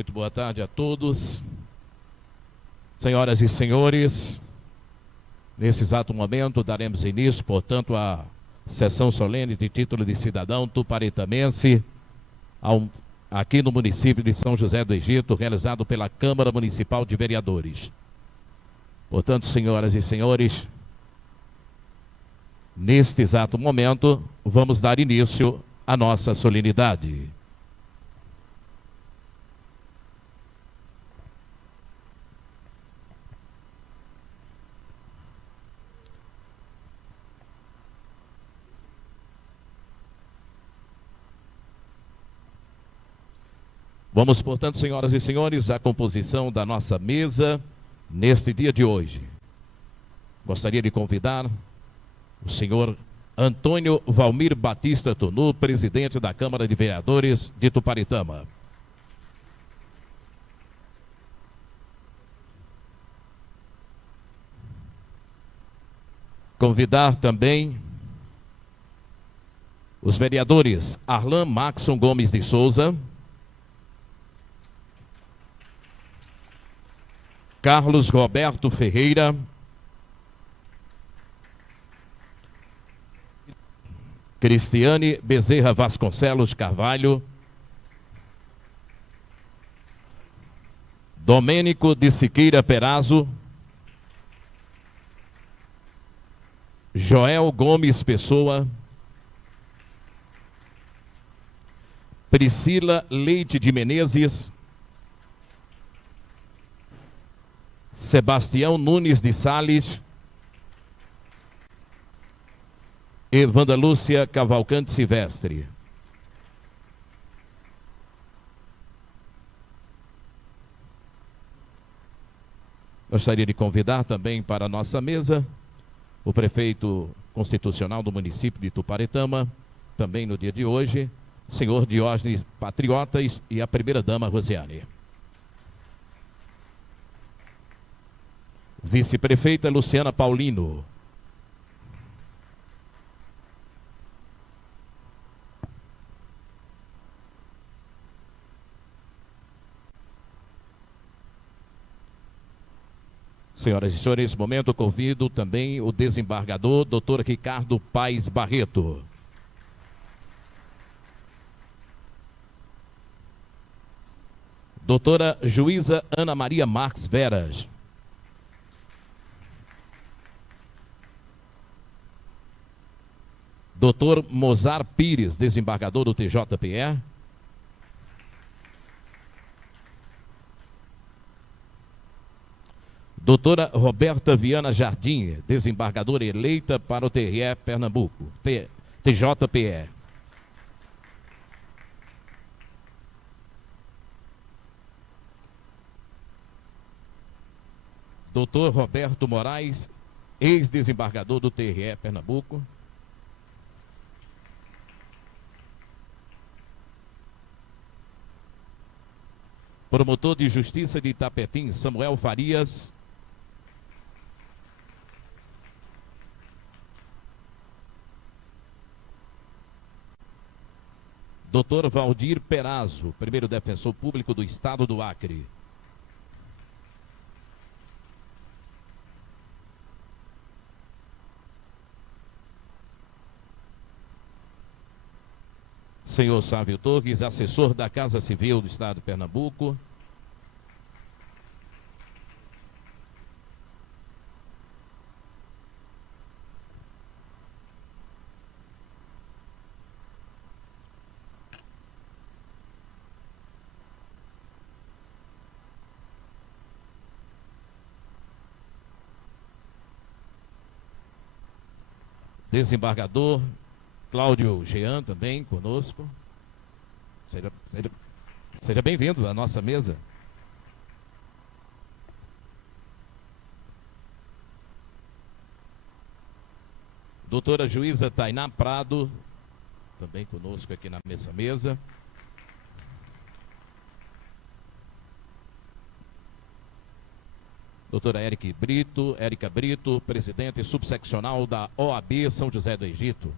Muito boa tarde a todos. Senhoras e senhores, nesse exato momento daremos início, portanto, à sessão solene de título de cidadão tuparetamense aqui no município de São José do Egito, realizado pela Câmara Municipal de Vereadores. Portanto, senhoras e senhores, neste exato momento, vamos dar início à nossa solenidade. Vamos, portanto, senhoras e senhores, à composição da nossa mesa neste dia de hoje. Gostaria de convidar o senhor Antônio Valmir Batista Tonu, presidente da Câmara de Vereadores de Tuparetama. Convidar também os vereadores Arlan Maxson Gomes de Souza, Carlos Roberto Ferreira, Cristiane Bezerra Vasconcelos Carvalho, Domênico de Siqueira Perazzo, Joel Gomes Pessoa, Priscila Leite de Menezes, Sebastião Nunes de Sales, e Wanda Lúcia Cavalcante Silvestre. Gostaria de convidar também para a nossa mesa o prefeito constitucional do município de Tuparetama, também no dia de hoje, o senhor Diógenes Patriota e a primeira-dama Rosiane. Vice-prefeita Luciana Paulino. Senhoras e senhores, nesse momento convido também o desembargador, doutor Ricardo Paes Barreto. Doutora Juíza Ana Maria Marques Veras. Doutor Mozart Pires, desembargador do TJPE. Doutora Roberta Viana Jardim, desembargadora eleita para o TRE Pernambuco, TJPE. Doutor Roberto Moraes, ex-desembargador do TRE Pernambuco. Promotor de Justiça de Itapetim, Samuel Farias. Doutor Valdir Perazzo, primeiro defensor público do Estado do Acre. Senhor Sávio Torres, assessor da Casa Civil do Estado de Pernambuco. Desembargador Cláudio Jean também conosco. Seja bem-vindo à nossa mesa. Doutora Juíza Tainá Prado, também conosco aqui na mesa. Doutora Érica Brito, presidente subseccional da OAB São José do Egito.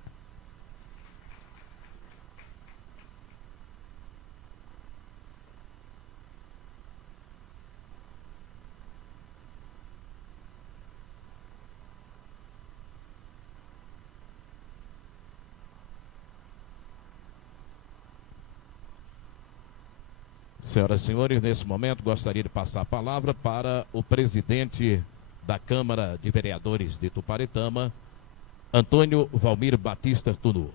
Senhoras e senhores, nesse momento gostaria de passar a palavra para o presidente da Câmara de Vereadores de Tuparetama, Antônio Valmir Batista Tunu.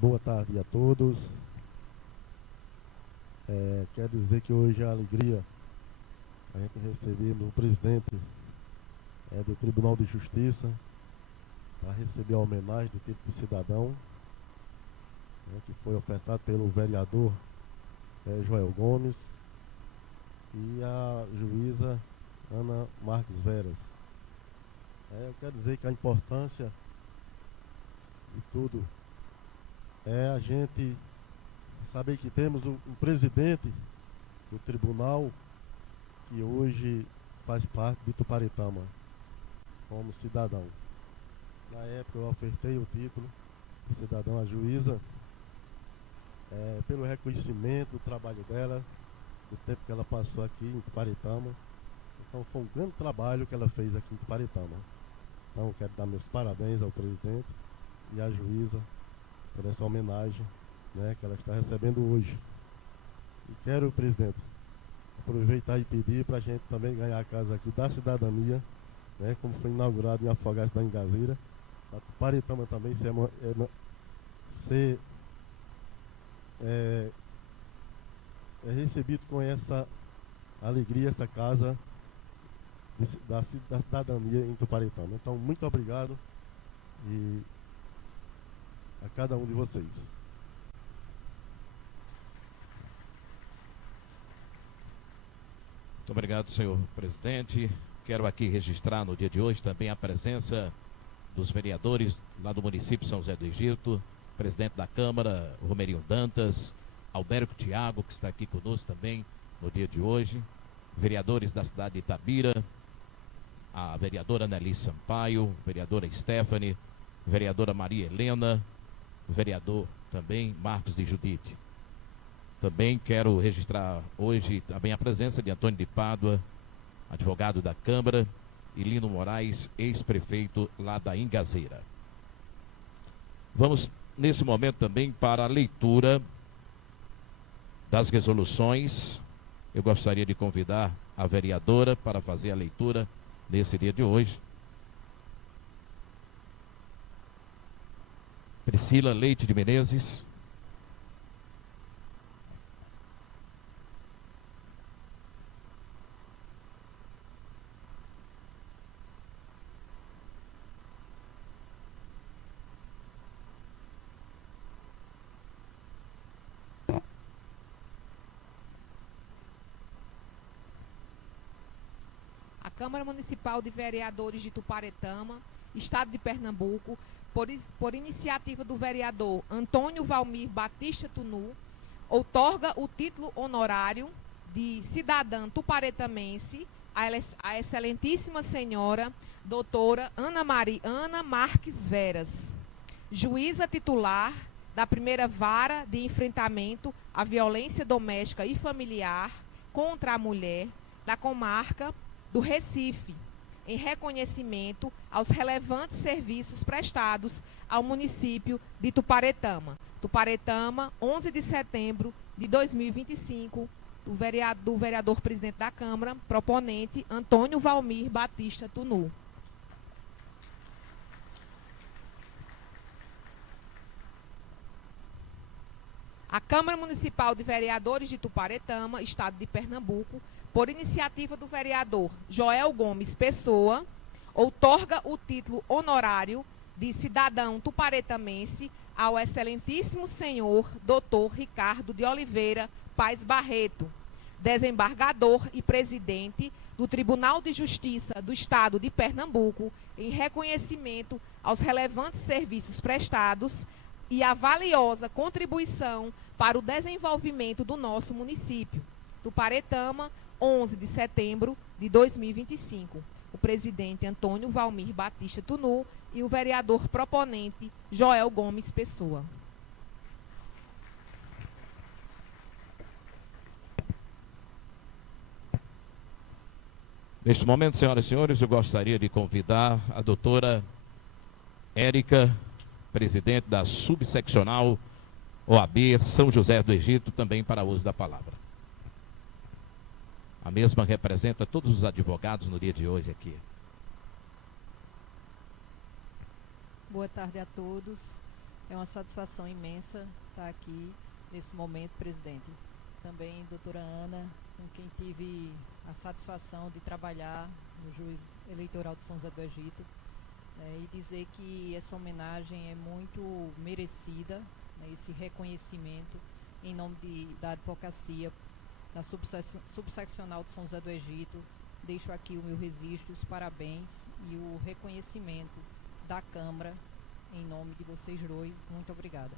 Boa tarde a todos. Quero dizer que hoje é a alegria a gente receber o presidente do Tribunal de Justiça para receber a homenagem do título de cidadão, que foi ofertado pelo vereador Joel Gomes e a juíza Ana Marques Veras. Eu quero dizer que a importância de tudo é a gente saber que temos um presidente do tribunal que hoje faz parte de Tuparetama como cidadão. Na época eu ofertei o título de cidadão à juíza pelo reconhecimento do trabalho dela, do tempo que ela passou aqui em Tuparetama. Então foi um grande trabalho que ela fez aqui em Tuparetama. Então quero dar meus parabéns ao presidente e à juíza por essa homenagem, que ela está recebendo hoje. E quero, presidente, aproveitar e pedir para a gente também ganhar a casa aqui da cidadania, como foi inaugurado em Afogados da Ingazeira, para Tuparetama também ser recebido com essa alegria, essa casa da cidadania em Tuparetama. Então, muito obrigado e a cada um de vocês. Muito obrigado, senhor presidente. Quero aqui registrar no dia de hoje também a presença dos vereadores lá do município de São José do Egito, presidente da Câmara, Romerinho Dantas, Alberto Thiago, que está aqui conosco também no dia de hoje, vereadores da cidade de Itabira, a vereadora Nelly Sampaio, vereadora Stephanie, vereadora Maria Helena, o vereador também Marcos de Judite. Também quero registrar hoje também a presença de Antônio de Pádua, advogado da Câmara, e Lino Moraes, ex-prefeito lá da Ingazeira. Vamos, nesse momento, também para a leitura das resoluções. Eu gostaria de convidar a vereadora para fazer a leitura nesse dia de hoje. Priscila Leite de Menezes. A Câmara Municipal de Vereadores de Tuparetama, Estado de Pernambuco, por iniciativa do vereador Antônio Valmir Batista Tunu, outorga o título honorário de cidadã tuparetamense à excelentíssima senhora doutora Ana Marques Veras, juíza titular da primeira vara de enfrentamento à violência doméstica e familiar contra a mulher da comarca do Recife, em reconhecimento aos relevantes serviços prestados ao município de Tuparetama. Tuparetama, 11 de setembro de 2025, do vereador presidente da Câmara, proponente Antônio Valmir Batista Tunu. A Câmara Municipal de Vereadores de Tuparetama, Estado de Pernambuco, por iniciativa do vereador Joel Gomes Pessoa, outorga o título honorário de cidadão tuparetamense ao excelentíssimo senhor Dr. Ricardo de Oliveira Paes Barreto, desembargador e presidente do Tribunal de Justiça do Estado de Pernambuco, em reconhecimento aos relevantes serviços prestados e a valiosa contribuição para o desenvolvimento do nosso município. Tuparetama, 11 de setembro de 2025. O presidente Antônio Valmir Batista Tunu e o vereador proponente Joel Gomes Pessoa. Neste momento, senhoras e senhores, eu gostaria de convidar a doutora Érica, presidente da subseccional OAB São José do Egito, também para uso da palavra. A mesma representa todos os advogados no dia de hoje aqui. Boa tarde a todos. É uma satisfação imensa estar aqui nesse momento, presidente. Também doutora Ana, com quem tive a satisfação de trabalhar no Juiz Eleitoral de São José do Egito, e dizer que essa homenagem é muito merecida, esse reconhecimento em nome da advocacia da subseccional de São José do Egito. Deixo aqui o meu registro, os parabéns e o reconhecimento da Câmara em nome de vocês dois. Muito obrigada.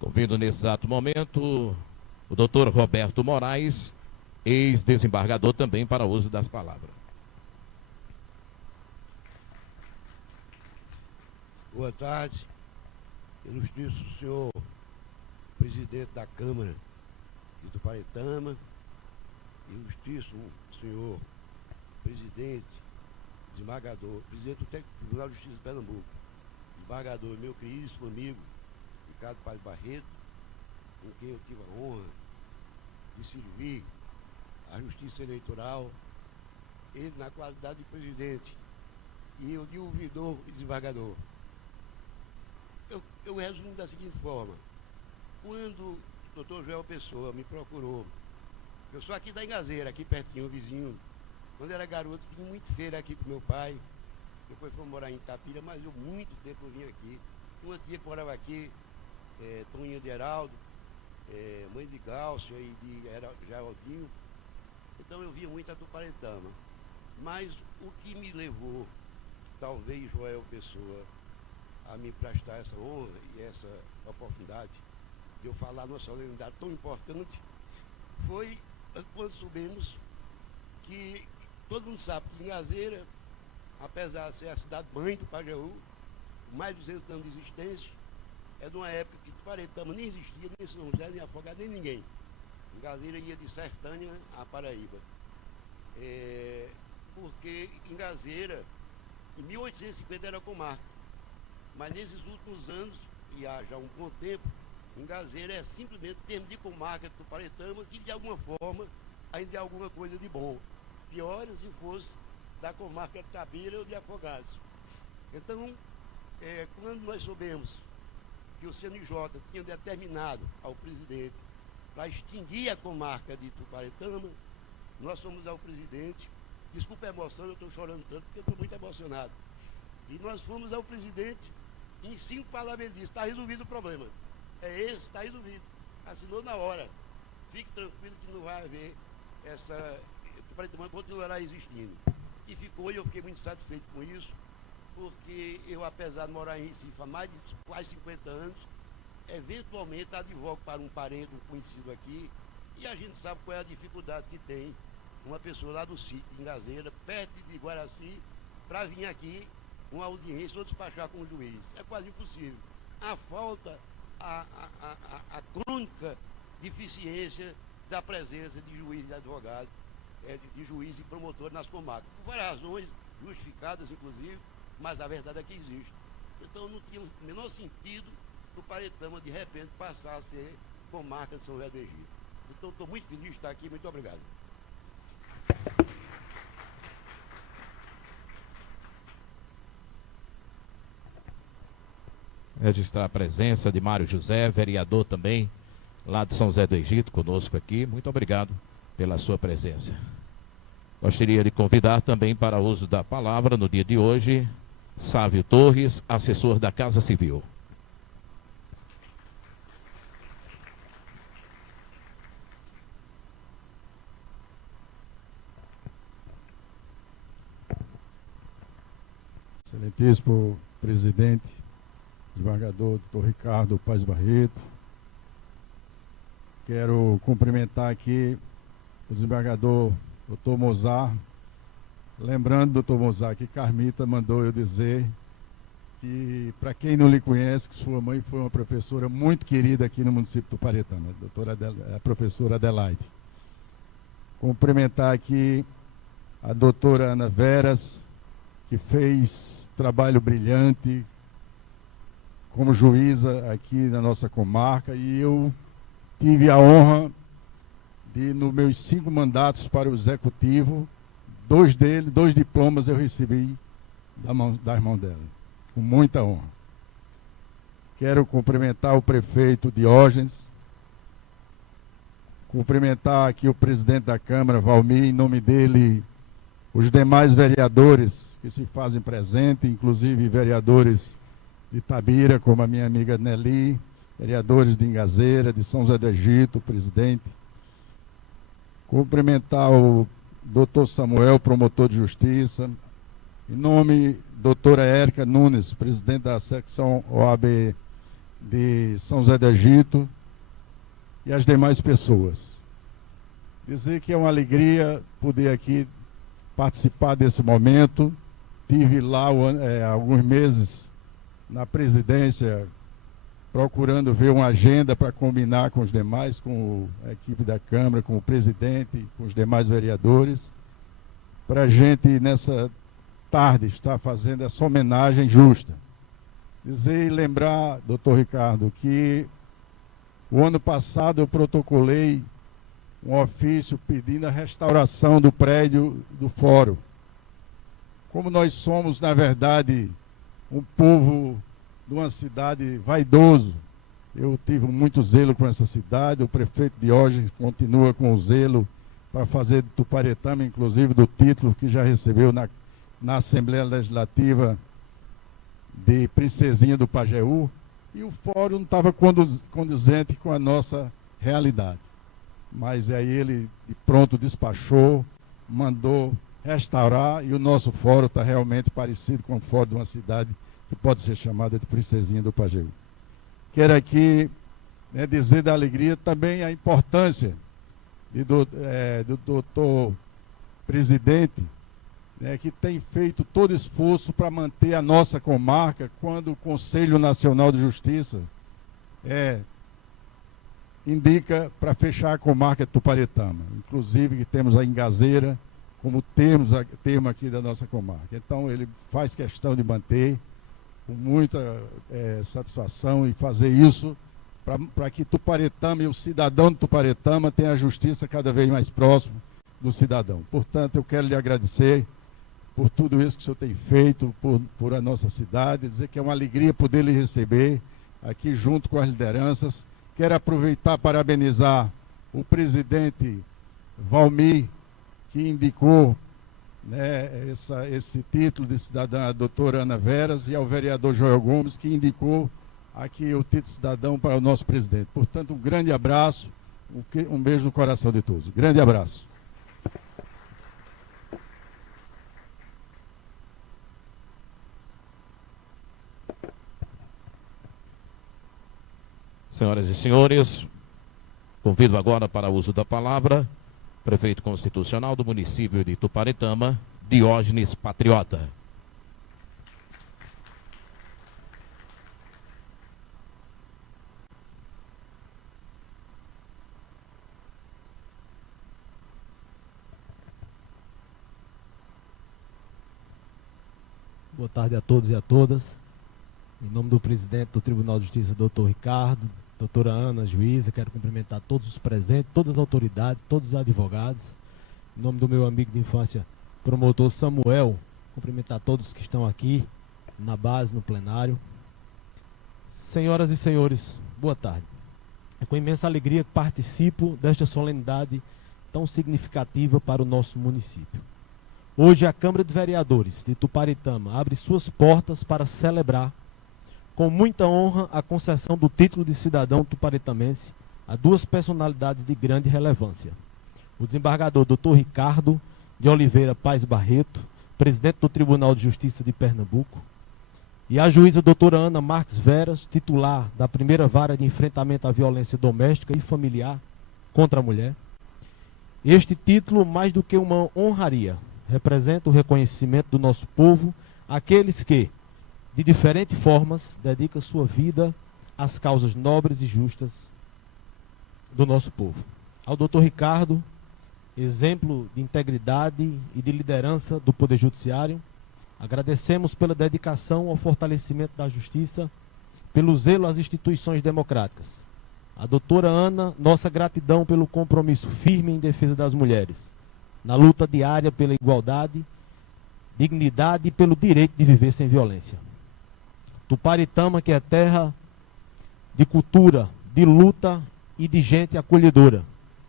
Convido nesse exato momento o doutor Roberto Moraes, ex-desembargador, também para uso das palavras. Boa tarde, ilustríssimo senhor presidente da Câmara de Tuparetama, ilustríssimo senhor presidente, desembargador, presidente do Tribunal de Justiça de Pernambuco, desembargador, meu queridíssimo amigo Ricardo Paz Barreto, com quem eu tive a honra de servir a Justiça Eleitoral, ele na qualidade de presidente e eu de ouvidor e desembargador. Eu resumo da seguinte forma: quando o doutor Joel Pessoa me procurou, eu sou aqui da Engazeira, aqui pertinho, vizinho. Quando era garoto, fiz muito feira aqui com meu pai. Depois fui morar em Itapira, mas eu muito tempo eu vim aqui. Uma tia que morava aqui, Toninha de Heraldo, mãe de Gálcio e de Geraldinho. Então eu via muito a Tuparetama. Mas o que me levou, talvez, Joel Pessoa, a me prestar essa honra e essa oportunidade de eu falar numa solenidade tão importante, foi quando soubemos que todo mundo sabe que Engazeira, apesar de ser a cidade-mãe do Pajeú, mais de 200 anos de existência, é de uma época que Tuparetama nem existia, nem São José, nem Afogado, nem ninguém. Engazeira ia de Sertânia a Paraíba. Porque Engazeira, em 1850, era comarca. Mas nesses últimos anos, e há já um bom tempo, Engazeira é simplesmente termo de comarca de Tuparetama, que de alguma forma ainda é alguma coisa de bom. Pior se fosse da comarca de Tabira ou de Afogados. Então, quando nós soubemos que o CNJ tinha determinado ao presidente para extinguir a comarca de Tuparetama, nós fomos ao presidente. Desculpa a emoção, eu estou chorando tanto porque eu estou muito emocionado. E nós fomos ao presidente e em 5 palavras ele disse: está resolvido o problema. É esse, está resolvido. Assinou na hora. Fique tranquilo que não vai haver essa... Tuparetama continuará existindo. E ficou, e eu fiquei muito satisfeito com isso, porque eu, apesar de morar em Recife há mais de quase 50 anos, eventualmente advogo para um parente, um conhecido aqui, e a gente sabe qual é a dificuldade que tem uma pessoa lá do sítio de Engazeira, perto de Guaraci, para vir aqui uma audiência ou despachar com o juiz. É quase impossível. A falta, a crônica deficiência da presença de juiz e de advogado, de juiz e promotor nas comarcas. Por várias razões, justificadas inclusive, mas a verdade é que existe. Então não tinha o menor sentido do Tuparetama de repente passar a ser comarca de São José do Egito. Então estou muito feliz de estar aqui, muito obrigado. Registrar a presença de Mário José, vereador também, lá de São José do Egito, conosco aqui. Muito obrigado pela sua presença. Gostaria de convidar também para o uso da palavra no dia de hoje, Sávio Torres, assessor da Casa Civil. Excelentíssimo presidente, desembargador doutor Ricardo Paz Barreto, quero cumprimentar aqui o desembargador doutor Mozart, lembrando, doutor Mozart, que Carmita mandou eu dizer que, para quem não lhe conhece, que sua mãe foi uma professora muito querida aqui no município do Tuparetama, a professora Adelaide. Cumprimentar aqui a doutora Ana Veras, que fez trabalho brilhante como juíza aqui na nossa comarca, e eu tive a honra de, nos meus 5 mandatos para o executivo, 2 diplomas eu recebi das mãos dela, com muita honra. Quero cumprimentar o prefeito Diógenes, cumprimentar aqui o presidente da Câmara, Valmir, em nome dele, os demais vereadores que se fazem presente, inclusive vereadores de Itabira, como a minha amiga Nelly, vereadores de Ingazeira, de São José do Egito, o presidente. Cumprimentar o doutor Samuel, promotor de justiça, em nome doutora Érica Nunes, presidente da secção OAB de São José do Egito, e as demais pessoas. Dizer que é uma alegria poder aqui participar desse momento. Tive lá alguns meses na presidência, procurando ver uma agenda para combinar com os demais, com a equipe da Câmara, com o presidente, com os demais vereadores, para a gente, nessa tarde, estar fazendo essa homenagem justa. Dizer e lembrar, doutor Ricardo, que o ano passado eu protocolei um ofício pedindo a restauração do prédio do fórum. Como nós somos, na verdade, um povo de uma cidade vaidoso, eu tive muito zelo com essa cidade, o prefeito Diógenes continua com o zelo para fazer do Tuparetama, inclusive do título que já recebeu na Assembleia Legislativa de Princesinha do Pajeú, e o fórum não estava condizente com a nossa realidade. Mas aí ele de pronto despachou, mandou restaurar, e o nosso fórum está realmente parecido com o fórum de uma cidade que pode ser chamada de Princesinha do Pajeú. Quero aqui dizer da alegria também a importância do doutor presidente, que tem feito todo esforço para manter a nossa comarca, quando o Conselho Nacional de Justiça indica para fechar a comarca de Tuparetama, inclusive que temos a Ingazeira como termo aqui da nossa comarca. Então ele faz questão de manter com muita satisfação e fazer isso para que Tuparetama e o cidadão de Tuparetama tenham a justiça cada vez mais próximo do cidadão. Portanto, eu quero lhe agradecer por tudo isso que o senhor tem feito por a nossa cidade, dizer que é uma alegria poder lhe receber aqui junto com as lideranças. Quero aproveitar para parabenizar o presidente Valmir, que indicou esse título de cidadã, a doutora Ana Veras, e ao vereador Joel Gomes, que indicou aqui o título de cidadão para o nosso presidente. Portanto, um grande abraço, um beijo no coração de todos. Grande abraço. Senhoras e senhores, convido agora para o uso da palavra prefeito constitucional do município de Tuparetama, Diógenes Patriota. Boa tarde a todos e a todas. Em nome do presidente do Tribunal de Justiça, doutor Ricardo, doutora Ana, juíza, quero cumprimentar todos os presentes, todas as autoridades, todos os advogados. Em nome do meu amigo de infância, promotor Samuel, cumprimentar todos que estão aqui na base, no plenário. Senhoras e senhores, boa tarde. É com imensa alegria que participo desta solenidade tão significativa para o nosso município. Hoje a Câmara de Vereadores de Tuparetama abre suas portas para celebrar com muita honra a concessão do título de cidadão tuparetamense a 2 personalidades de grande relevância. O desembargador Dr. Ricardo de Oliveira Paes Barreto, presidente do Tribunal de Justiça de Pernambuco, e a juíza doutora Ana Marques Veras, titular da primeira vara de enfrentamento à violência doméstica e familiar contra a mulher. Este título, mais do que uma honraria, representa o reconhecimento do nosso povo àqueles que, de diferentes formas, dedica sua vida às causas nobres e justas do nosso povo. Ao doutor Ricardo, exemplo de integridade e de liderança do Poder Judiciário, agradecemos pela dedicação ao fortalecimento da justiça, pelo zelo às instituições democráticas. A doutora Ana, nossa gratidão pelo compromisso firme em defesa das mulheres, na luta diária pela igualdade, dignidade e pelo direito de viver sem violência. Tuparetama, que é terra de cultura, de luta e de gente acolhedora,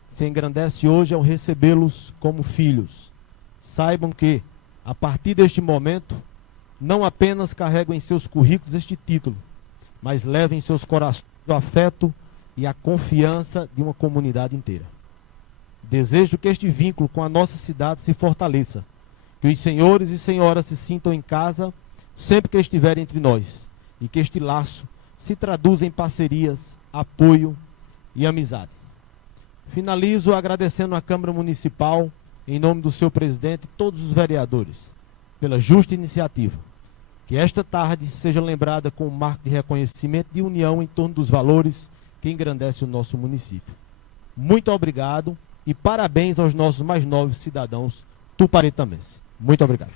se engrandece hoje ao recebê-los como filhos. Saibam que, a partir deste momento, não apenas carregam em seus currículos este título, mas levam em seus corações o afeto e a confiança de uma comunidade inteira. Desejo que este vínculo com a nossa cidade se fortaleça, que os senhores e senhoras se sintam em casa sempre que estiverem entre nós, e que este laço se traduza em parcerias, apoio e amizade. Finalizo agradecendo à Câmara Municipal, em nome do seu presidente e todos os vereadores, pela justa iniciativa. Que esta tarde seja lembrada com um marco de reconhecimento e união em torno dos valores que engrandecem o nosso município. Muito obrigado e parabéns aos nossos mais novos cidadãos tuparetamenses. Muito obrigado.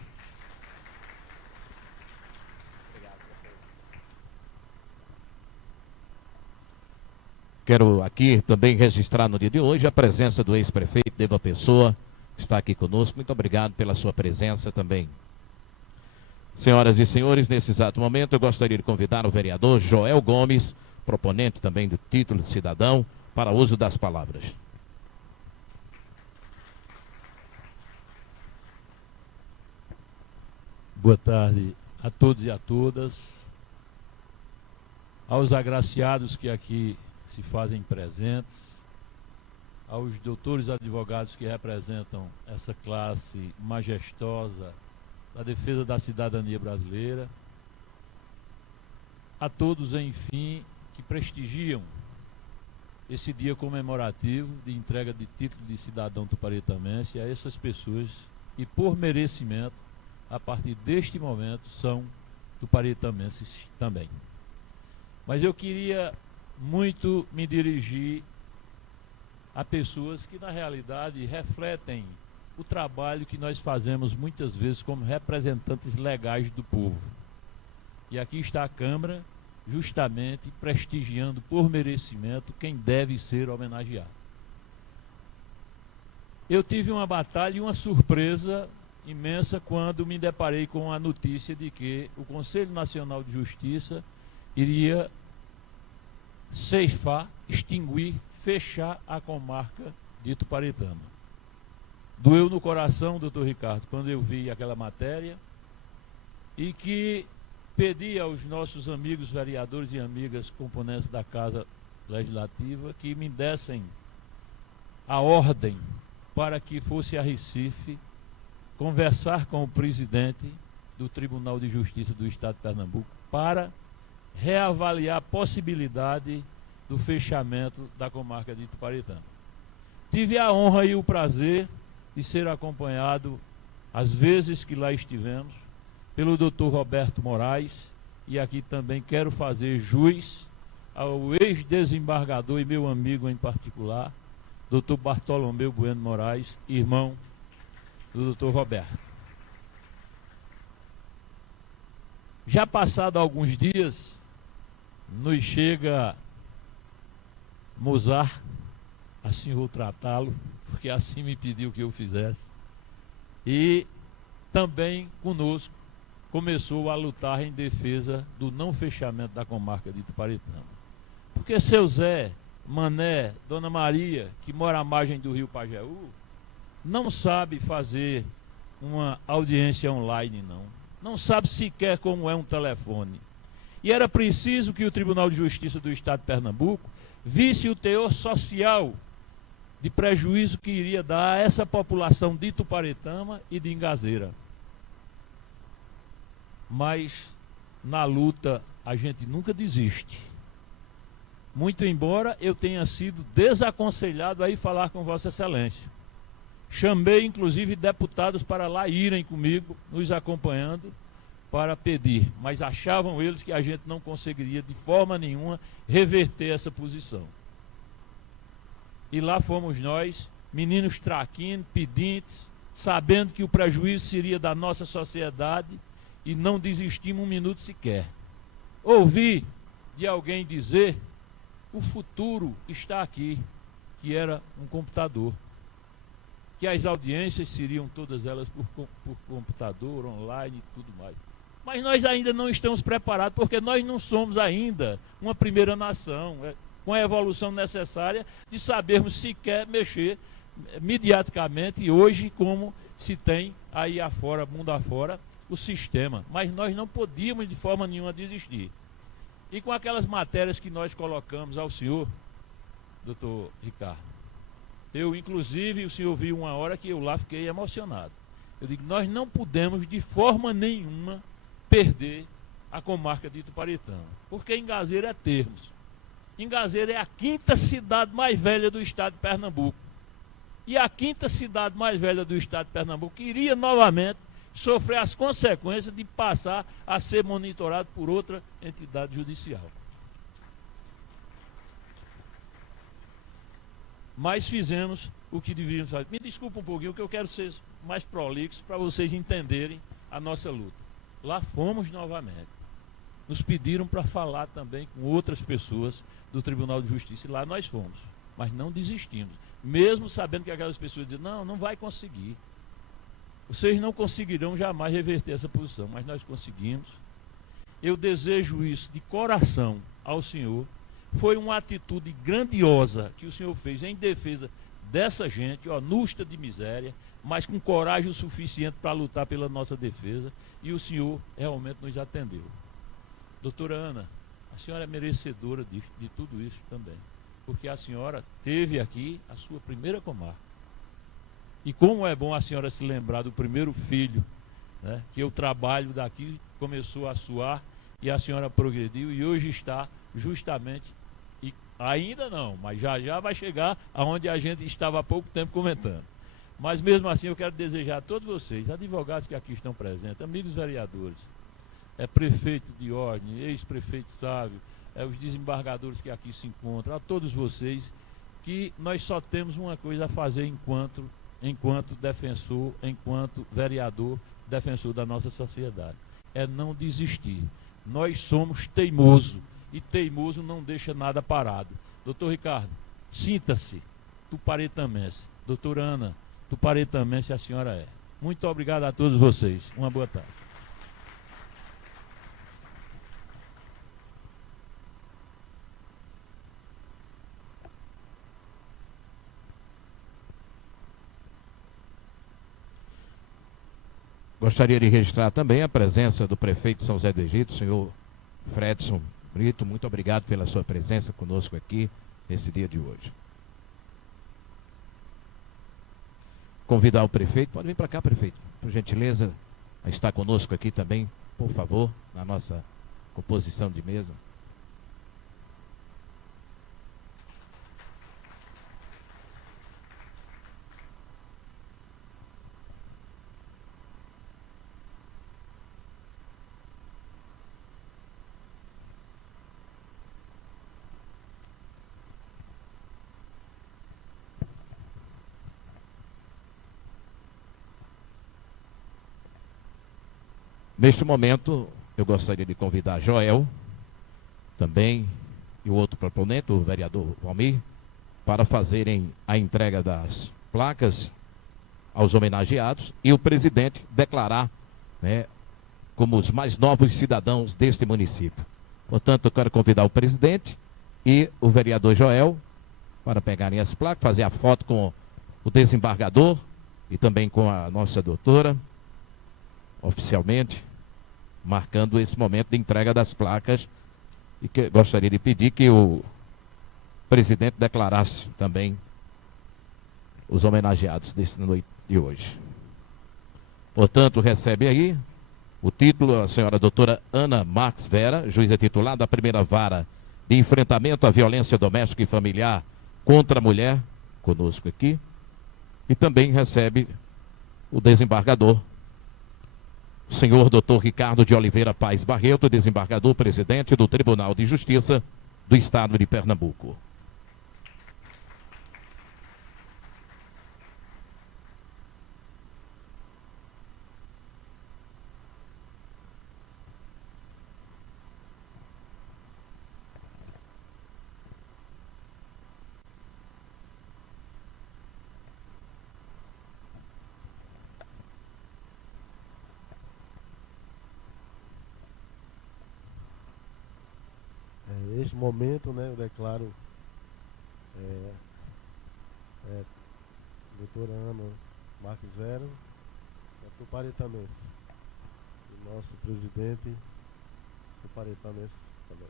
Quero aqui também registrar no dia de hoje a presença do ex-prefeito Deva Pessoa, que está aqui conosco. Muito obrigado pela sua presença também. Senhoras e senhores, nesse exato momento eu gostaria de convidar o vereador Joel Gomes, proponente também do título de cidadão, para o uso das palavras. Boa tarde a todos e a todas, aos agraciados que aqui se fazem presentes, aos doutores advogados que representam essa classe majestosa da defesa da cidadania brasileira, a todos, enfim, que prestigiam esse dia comemorativo de entrega de título de cidadão tuparetamense, a essas pessoas que, por merecimento, a partir deste momento, são tuparetamenses também. Mas eu queria muito me dirigir a pessoas que, na realidade, refletem o trabalho que nós fazemos muitas vezes como representantes legais do povo. E aqui está a Câmara, justamente prestigiando por merecimento quem deve ser homenageado. Eu tive uma batalha e uma surpresa imensa quando me deparei com a notícia de que o Conselho Nacional de Justiça iria ceifar, extinguir, fechar a comarca de Tuparetama. Doeu no coração, doutor Ricardo, quando eu vi aquela matéria, e que pedi aos nossos amigos vereadores e amigas componentes da Casa Legislativa que me dessem a ordem para que fosse a Recife conversar com o presidente do Tribunal de Justiça do Estado de Pernambuco para reavaliar a possibilidade do fechamento da comarca de Tuparetama. Tive a honra e o prazer de ser acompanhado, às vezes que lá estivemos, pelo doutor Roberto Moraes, e aqui também quero fazer jus ao ex-desembargador e meu amigo em particular, doutor Bartolomeu Bueno Moraes, irmão do doutor Roberto. Já passado alguns dias, nos chega Mozart, assim vou tratá-lo, porque assim me pediu que eu fizesse, e também conosco começou a lutar em defesa do não fechamento da comarca de Tuparetama. Porque seu Zé, Mané, Dona Maria, que mora à margem do rio Pajeú, não sabe fazer uma audiência online, não sabe sequer como é um telefone. E era preciso que o Tribunal de Justiça do Estado de Pernambuco visse o teor social de prejuízo que iria dar a essa população de Tuparetama e de Ingazeira. Mas na luta a gente nunca desiste. Muito embora eu tenha sido desaconselhado a ir falar com Vossa Excelência. Chamei inclusive deputados para lá irem comigo, nos acompanhando, para pedir, mas achavam eles que a gente não conseguiria de forma nenhuma reverter essa posição. E lá fomos nós, meninos traquinos, pedintes, sabendo que o prejuízo seria da nossa sociedade, e não desistimos um minuto sequer. Ouvi de alguém dizer: o futuro está aqui, que era um computador, que as audiências seriam todas elas por computador, online e tudo mais. Mas nós ainda não estamos preparados, porque nós não somos ainda uma primeira nação, com a evolução necessária de sabermos sequer mexer mediaticamente, e hoje como se tem aí afora, mundo afora, o sistema. Mas nós não podíamos de forma nenhuma desistir. E com aquelas matérias que nós colocamos ao senhor, doutor Ricardo, eu inclusive, o senhor viu uma hora que eu lá fiquei emocionado. Eu digo, nós não podemos de forma nenhuma perder a comarca de Ituparetama, porque Ingazeira é termos. Ingazeira é a 5ª cidade mais velha do estado de Pernambuco. E a 5ª cidade mais velha do estado de Pernambuco iria novamente sofrer as consequências de passar a ser monitorado por outra entidade judicial. Mas fizemos o que devíamos fazer. Me desculpa um pouquinho, que eu quero ser mais prolixo para vocês entenderem a nossa luta. Lá fomos novamente. Nos pediram para falar também com outras pessoas do Tribunal de Justiça, e lá nós fomos. Mas não desistimos. Mesmo sabendo que aquelas pessoas dizem, não vai conseguir. Vocês não conseguirão jamais reverter essa posição, mas nós conseguimos. Eu desejo isso de coração ao senhor. Foi uma atitude grandiosa que o senhor fez em defesa dessa gente, nusta de miséria, mas com coragem o suficiente para lutar pela nossa defesa, e o senhor realmente nos atendeu. Doutora Ana, a senhora é merecedora de tudo isso também, porque a senhora teve aqui a sua primeira comarca. E como é bom a senhora se lembrar do primeiro filho, né, que o trabalho daqui começou a suar, e a senhora progrediu, e hoje está justamente, e ainda não, mas já vai chegar aonde a gente estava há pouco tempo comentando. Mas mesmo assim eu quero desejar a todos vocês, advogados que aqui estão presentes, amigos vereadores, prefeito de ordem, ex-prefeito Sávio, os desembargadores que aqui se encontram, a todos vocês, que nós só temos uma coisa a fazer enquanto defensor, enquanto vereador, defensor da nossa sociedade, é não desistir. Nós somos teimosos, e teimoso não deixa nada parado. Doutor Ricardo, sinta-se tuparetamense. Doutora Ana, tuparetamense a senhora é. Muito obrigado a todos vocês. Uma boa tarde. Gostaria de registrar também a presença do prefeito de São José do Egito, senhor Fredson Brito. Muito obrigado pela sua presença conosco aqui nesse dia de hoje. Convidar o prefeito, pode vir para cá, prefeito, por gentileza, a estar conosco aqui também, por favor, na nossa composição de mesa. Neste momento, eu gostaria de convidar Joel, também, e o outro proponente, o vereador Valmir, para fazerem a entrega das placas aos homenageados e o presidente declarar, né, como os mais novos cidadãos deste município. Portanto, eu quero convidar o presidente e o vereador Joel para pegarem as placas, fazer a foto com o desembargador e também com a nossa doutora, oficialmente, marcando esse momento de entrega das placas, e que gostaria de pedir que o presidente declarasse também os homenageados desta noite de hoje. Portanto, recebe aí o título a senhora doutora Ana Marques Vera, juíza titular da primeira vara de enfrentamento à violência doméstica e familiar contra a mulher, conosco aqui, e também recebe o desembargador senhor Dr. Ricardo de Oliveira Paes Barreto, desembargador-presidente do Tribunal de Justiça do Estado de Pernambuco. Neste momento, né, eu declaro doutora Ana Marques Vera, tuparetamense, o nosso presidente tuparetamense também.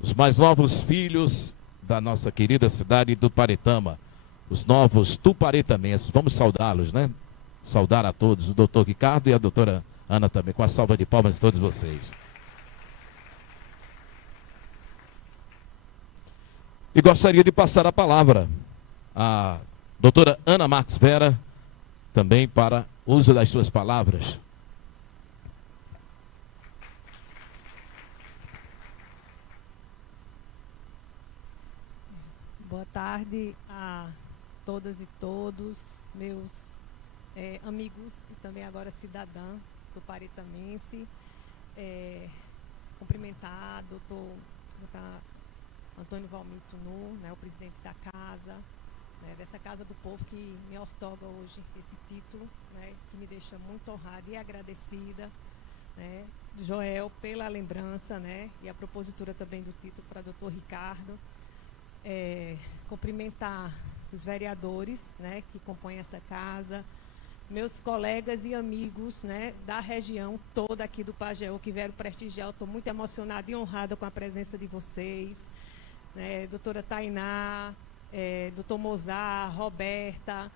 Os mais novos filhos da nossa querida cidade do Tuparetama, os novos tuparetamenses, vamos saudá-los, né? Saudar a todos, o doutor Ricardo e a doutora Ana também, com a salva de palmas de todos vocês. E gostaria de passar a palavra à doutora Ana Marques Vera, também para uso das suas palavras. Boa tarde a todas e todos, meus amigos e também agora cidadã tuparetamense. Cumprimentar doutor Antônio Valmir Tunu, né, o presidente da casa, né, dessa Casa do Povo, que me outorga hoje esse título, né, que me deixa muito honrada e agradecida, né, Joel, pela lembrança, né, e a propositura também do título para doutor Ricardo. Cumprimentar os vereadores, né, que compõem essa casa, meus colegas e amigos, né, da região toda aqui do Pajeú, que vieram prestigiar. Estou muito emocionada e honrada com a presença de vocês, né, doutora Tainá, doutor Mozart, Roberta,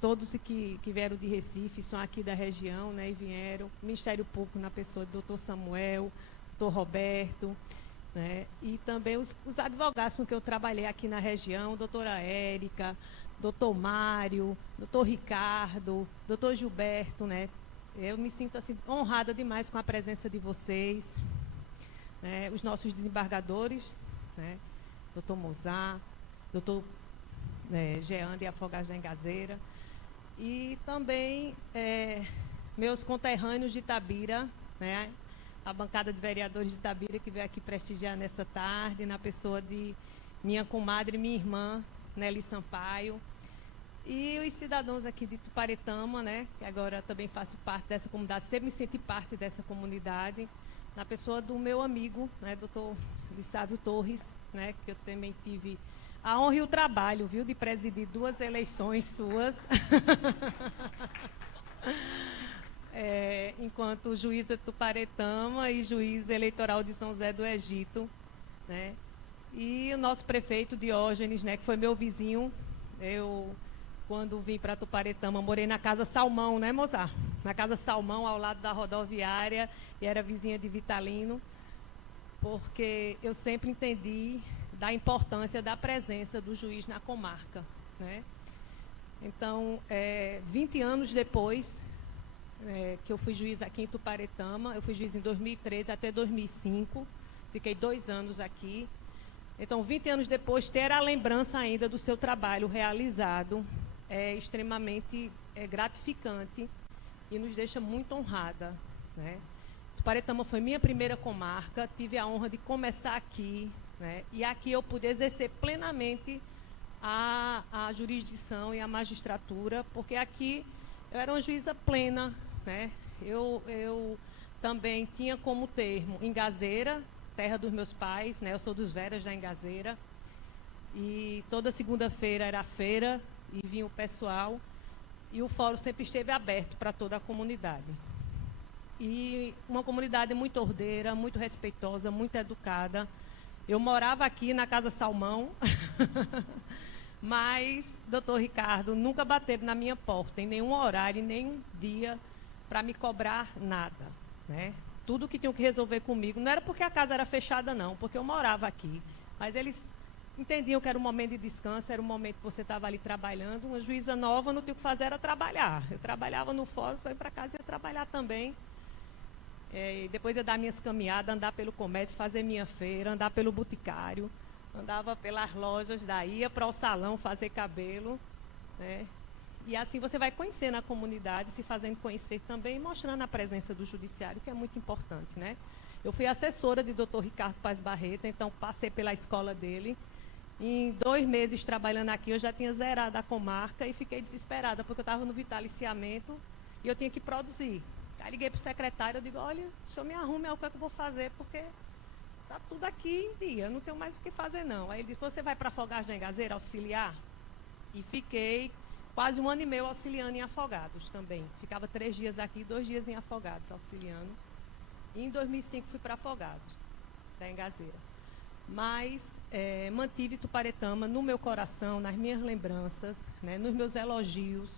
todos que vieram de Recife, são aqui da região, né, e vieram, Ministério Público na pessoa do doutor Samuel, doutor Roberto, né, e também os advogados com que eu trabalhei aqui na região, doutora Érica, doutor Mário, doutor Ricardo, doutor Gilberto, né? Eu me sinto assim honrada demais com a presença de vocês, né? Os nossos desembargadores, né? Doutor Mozart, doutor Jean de Afogados da Engazeira, e também meus conterrâneos de Itabira, né? A bancada de vereadores de Itabira que veio aqui prestigiar nessa tarde, na pessoa de minha comadre e minha irmã, Nelly Sampaio, e os cidadãos aqui de Tuparetama, né, que agora também faço parte dessa comunidade, sempre me senti parte dessa comunidade, na pessoa do meu amigo, né, doutor Lissávio Torres, né, que eu também tive a honra e o trabalho, viu, de presidir 2 eleições suas, enquanto juiz de Tuparetama e juiz eleitoral de São José do Egito, né. E o nosso prefeito Diógenes, né, que foi meu vizinho. Eu, quando vim para Tuparetama, morei na Casa Salmão, né, Mozart? Na Casa Salmão, ao lado da rodoviária, e era vizinha de Vitalino, porque eu sempre entendi da importância da presença do juiz na comarca, né? Então, 20 anos depois que eu fui juiz aqui em Tuparetama, eu fui juiz em 2013 até 2005, fiquei 2 anos aqui. Então, 20 anos depois, ter a lembrança ainda do seu trabalho realizado é extremamente gratificante e nos deixa muito honrada, né? Tuparetama foi minha primeira comarca, tive a honra de começar aqui, né? E aqui eu pude exercer plenamente a jurisdição e a magistratura, porque aqui eu era uma juíza plena, né? Eu também tinha como termo Engazeira, terra dos meus pais, né? Eu sou dos Veras da Engazeira, e toda segunda-feira era a feira e vinha o pessoal, e o fórum sempre esteve aberto para toda a comunidade. E uma comunidade muito ordeira, muito respeitosa, muito educada. Eu morava aqui na Casa Salmão, mas, doutor Ricardo, nunca bateram na minha porta, em nenhum horário, em nenhum dia, para me cobrar nada, né? Tudo que tinham que resolver comigo, não era porque a casa era fechada, não, porque eu morava aqui, mas eles entendiam que era um momento de descanso, era um momento que você estava ali trabalhando. Uma juíza nova, não tinha o que fazer, era trabalhar. Eu trabalhava no fórum, fui para casa e ia trabalhar também. Depois ia dar minhas caminhadas, andar pelo comércio, fazer minha feira, andar pelo boticário, andava pelas lojas, daí ia para o salão fazer cabelo, né? E assim você vai conhecendo a comunidade, se fazendo conhecer também, mostrando a presença do judiciário, que é muito importante, né? Eu fui assessora de Dr. Ricardo Paz Barreto, então passei pela escola dele. Em 2 meses trabalhando aqui, eu já tinha zerado a comarca e fiquei desesperada, porque eu estava no vitaliciamento e eu tinha que produzir. Aí liguei para o secretário, eu digo, olha, o senhor me arrume o que eu vou fazer, porque está tudo aqui em dia, não tenho mais o que fazer não. Aí ele disse, você vai para Afogados da Engazeira auxiliar? E fiquei quase 1 ano e meio auxiliando em Afogados também. Ficava 3 dias aqui, 2 dias em Afogados auxiliando. E em 2005 fui para Afogados da Engazeira. Mas mantive Tuparetama no meu coração, nas minhas lembranças, né, nos meus elogios.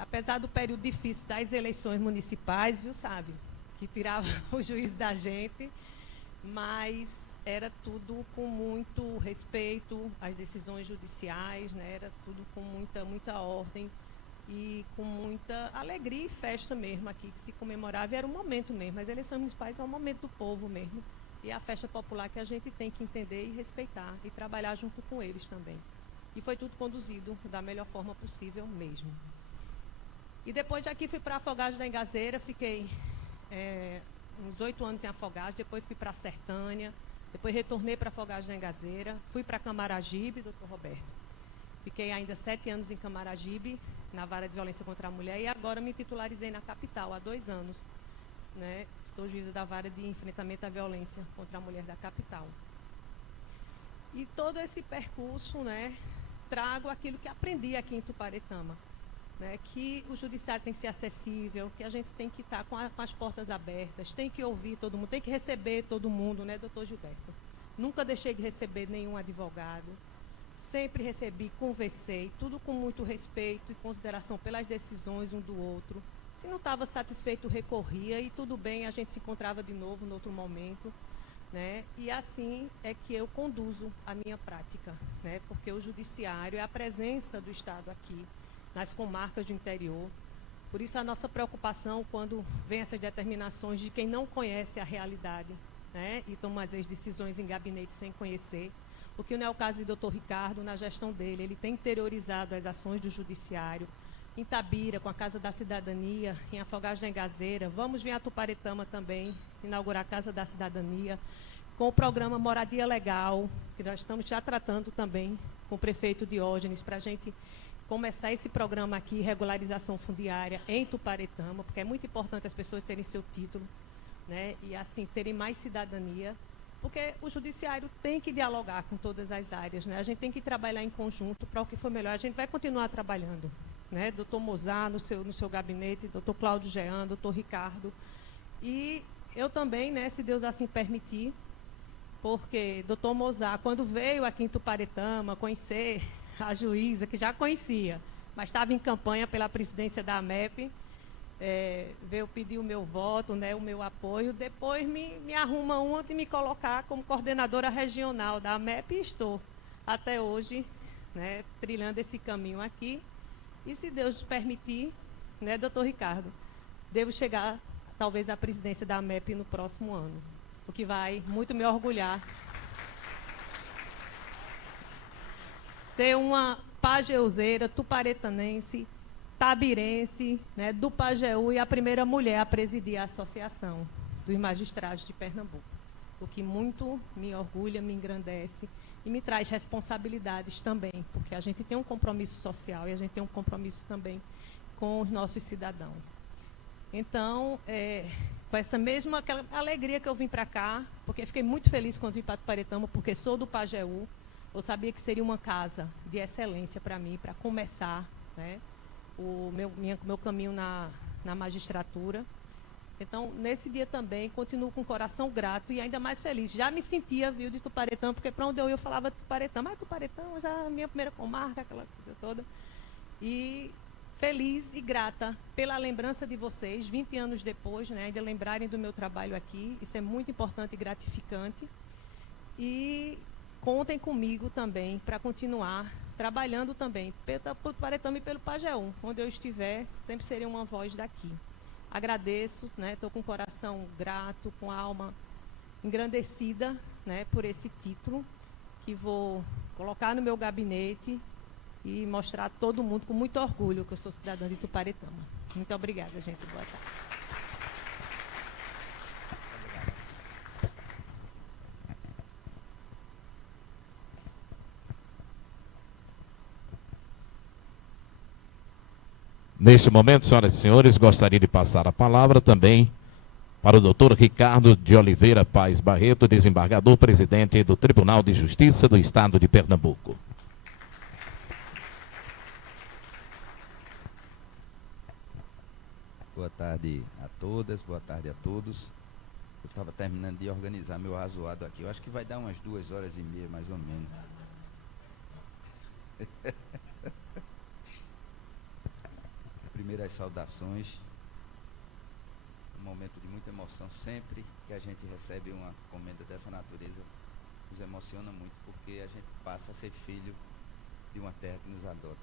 Apesar do período difícil das eleições municipais, viu, sabe? Que tirava o juiz da gente, mas era tudo com muito respeito às decisões judiciais, né? Era tudo com muita ordem e com muita alegria e festa mesmo aqui, que se comemorava, e era um momento mesmo. As eleições municipais é um momento do povo mesmo, e é a festa popular que a gente tem que entender e respeitar, e trabalhar junto com eles também. E foi tudo conduzido da melhor forma possível mesmo. E depois de aqui fui para Afogados da Engazeira, fiquei uns 8 anos em Afogados, depois fui para Sertânia, depois retornei para Afogados da Engazeira, fui para Camaragibe, doutor Roberto. Fiquei ainda 7 anos em Camaragibe, na vara de violência contra a mulher, e agora me titularizei na capital, há 2 anos. Né? Estou juíza da vara de enfrentamento à violência contra a mulher da capital. E todo esse percurso, né, trago aquilo que aprendi aqui em Tuparetama. Né, que o judiciário tem que ser acessível, que a gente tem que estar com as portas abertas, tem que ouvir todo mundo, tem que receber todo mundo, né, doutor Gilberto? Nunca deixei de receber nenhum advogado, sempre recebi, conversei, tudo com muito respeito e consideração pelas decisões um do outro. Se não estava satisfeito, recorria e tudo bem, a gente se encontrava de novo no outro momento. Né? E assim é que eu conduzo a minha prática, né? Porque o judiciário é a presença do Estado aqui, nas comarcas do interior. Por isso a nossa preocupação quando vem essas determinações de quem não conhece a realidade, né? E toma às vezes decisões em gabinete sem conhecer, porque não é o caso do doutor Ricardo, na gestão dele, ele tem interiorizado as ações do judiciário, em Tabira, com a Casa da Cidadania, em Afogados da Engazeira, vamos vir a Tuparetama também, inaugurar a Casa da Cidadania, com o programa Moradia Legal, que nós estamos já tratando também com o prefeito Diógenes, para a gente começar esse programa aqui, regularização fundiária em Tuparetama, porque é muito importante as pessoas terem seu título, né, e assim terem mais cidadania, porque o judiciário tem que dialogar com todas as áreas, né, a gente tem que trabalhar em conjunto para o que for melhor. A gente vai continuar trabalhando, né, doutor Mozart no seu gabinete, doutor Cláudio Jean, doutor Ricardo, e eu também, né, se Deus assim permitir, porque doutor Mozart, quando veio aqui em Tuparetama conhecer a juíza, que já conhecia, mas estava em campanha pela presidência da AMEP, veio pedir o meu voto, né, o meu apoio, depois me arruma uma de me colocar como coordenadora regional da AMEP, e estou até hoje, né, trilhando esse caminho aqui, e se Deus nos permitir, né, doutor Ricardo, devo chegar talvez à presidência da AMEP no próximo ano, o que vai muito me orgulhar. Ser uma pajeuzeira, tuparetanense, tabirense, né, do Pajeú, e a primeira mulher a presidir a Associação dos Magistrados de Pernambuco. O que muito me orgulha, me engrandece e me traz responsabilidades também, porque a gente tem um compromisso social e a gente tem um compromisso também com os nossos cidadãos. Então, com essa mesma aquela alegria que eu vim para cá, porque fiquei muito feliz quando vim para Tuparetama, porque sou do Pajeú. Eu sabia que seria uma casa de excelência para mim, para começar, né, o meu caminho na magistratura. Então, nesse dia também, continuo com o coração grato e ainda mais feliz. Já me sentia, viu, de Tuparetama, porque para onde eu ia, eu falava Tuparetama. Tuparetama, já a minha primeira comarca, aquela coisa toda. E feliz e grata pela lembrança de vocês, 20 anos depois, né, ainda lembrarem do meu trabalho aqui. Isso é muito importante e gratificante. E contem comigo também para continuar trabalhando também pelo Tuparetama e pelo Pajeú, onde eu estiver, sempre serei uma voz daqui. Agradeço, né? Estou com o coração grato, com a alma engrandecida, né, por esse título, que vou colocar no meu gabinete e mostrar a todo mundo com muito orgulho que eu sou cidadã de Tuparetama. Muito obrigada, gente. Boa tarde. Neste momento, senhoras e senhores, gostaria de passar a palavra também para o doutor Ricardo de Oliveira Paes Barreto, desembargador presidente do Tribunal de Justiça do Estado de Pernambuco. Boa tarde a todas, boa tarde a todos. Eu estava terminando de organizar meu arrazoado aqui. Eu acho que vai dar umas 2h30, mais ou menos. Primeiras saudações. Um momento de muita emoção. Sempre que a gente recebe uma comenda dessa natureza, nos emociona muito, porque a gente passa a ser filho de uma terra que nos adota.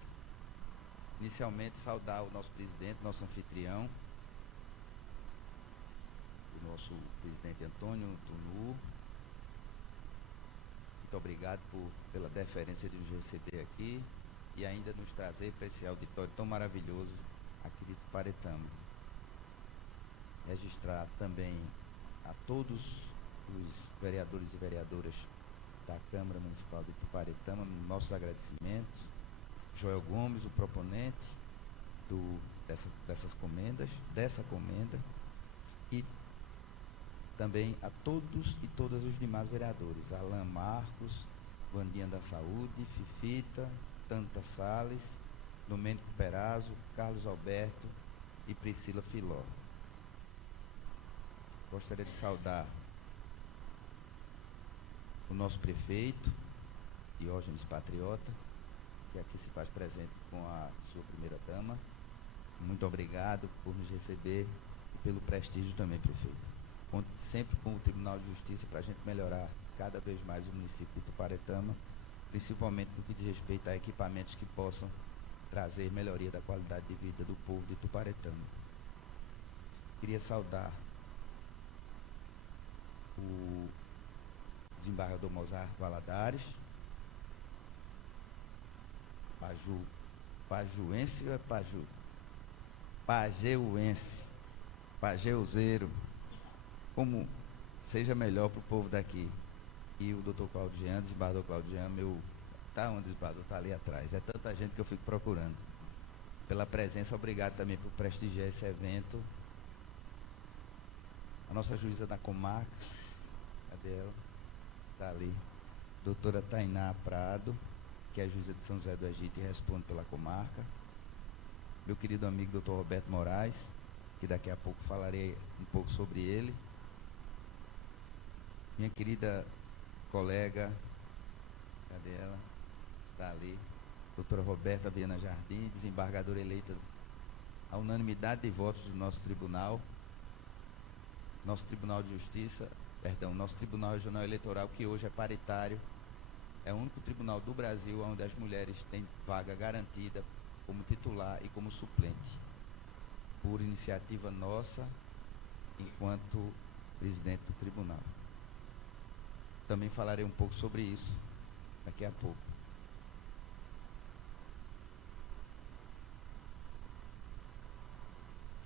Inicialmente, saudar o nosso presidente, nosso anfitrião, o nosso presidente Antônio Tunu. Muito obrigado pela deferência de nos receber aqui e ainda nos trazer para esse auditório tão maravilhoso aqui de Tuparetama. Registrar também a todos os vereadores e vereadoras da Câmara Municipal de Tuparetama nossos agradecimentos. Joel Gomes, o proponente dessa comenda, e também a todos e todas os demais vereadores, Alain Marcos, Vandinha da Saúde, Fifita, Tanta Salles, Domênico Perazzo, Carlos Alberto e Priscila Filó. Gostaria de saudar o nosso prefeito, Diógenes Patriota, que aqui se faz presente com a sua primeira dama. Muito obrigado por nos receber e pelo prestígio também, prefeito. Conte sempre com o Tribunal de Justiça para a gente melhorar cada vez mais o município de Tuparetama, principalmente no que diz respeito a equipamentos que possam trazer melhoria da qualidade de vida do povo de Tuparetama. Queria saudar o desembargador Mozart Valadares, pajuense ou é paju? Pageuense, pageuzeiro, como seja melhor para o povo daqui. E o doutor Cláudio Jean, desembargador Cláudio Jean, tá onde o desembargador está ali atrás. É tanta gente que eu fico procurando. Pela presença, obrigado também por prestigiar esse evento. A nossa juíza da comarca, cadê ela? Está ali. Doutora Tainá Prado, que é juíza de São José do Egito e responde pela comarca. Meu querido amigo doutor Roberto Moraes, que daqui a pouco falarei um pouco sobre ele. Minha querida colega, cadê ela? Está ali. Doutora Roberta Viana Jardim, desembargadora eleita à unanimidade de votos do nosso tribunal. Nosso Tribunal de Justiça, nosso Tribunal Regional Eleitoral, que hoje é paritário, é o único tribunal do Brasil onde as mulheres têm vaga garantida como titular e como suplente, por iniciativa nossa, enquanto presidente do tribunal. Também falarei um pouco sobre isso daqui a pouco.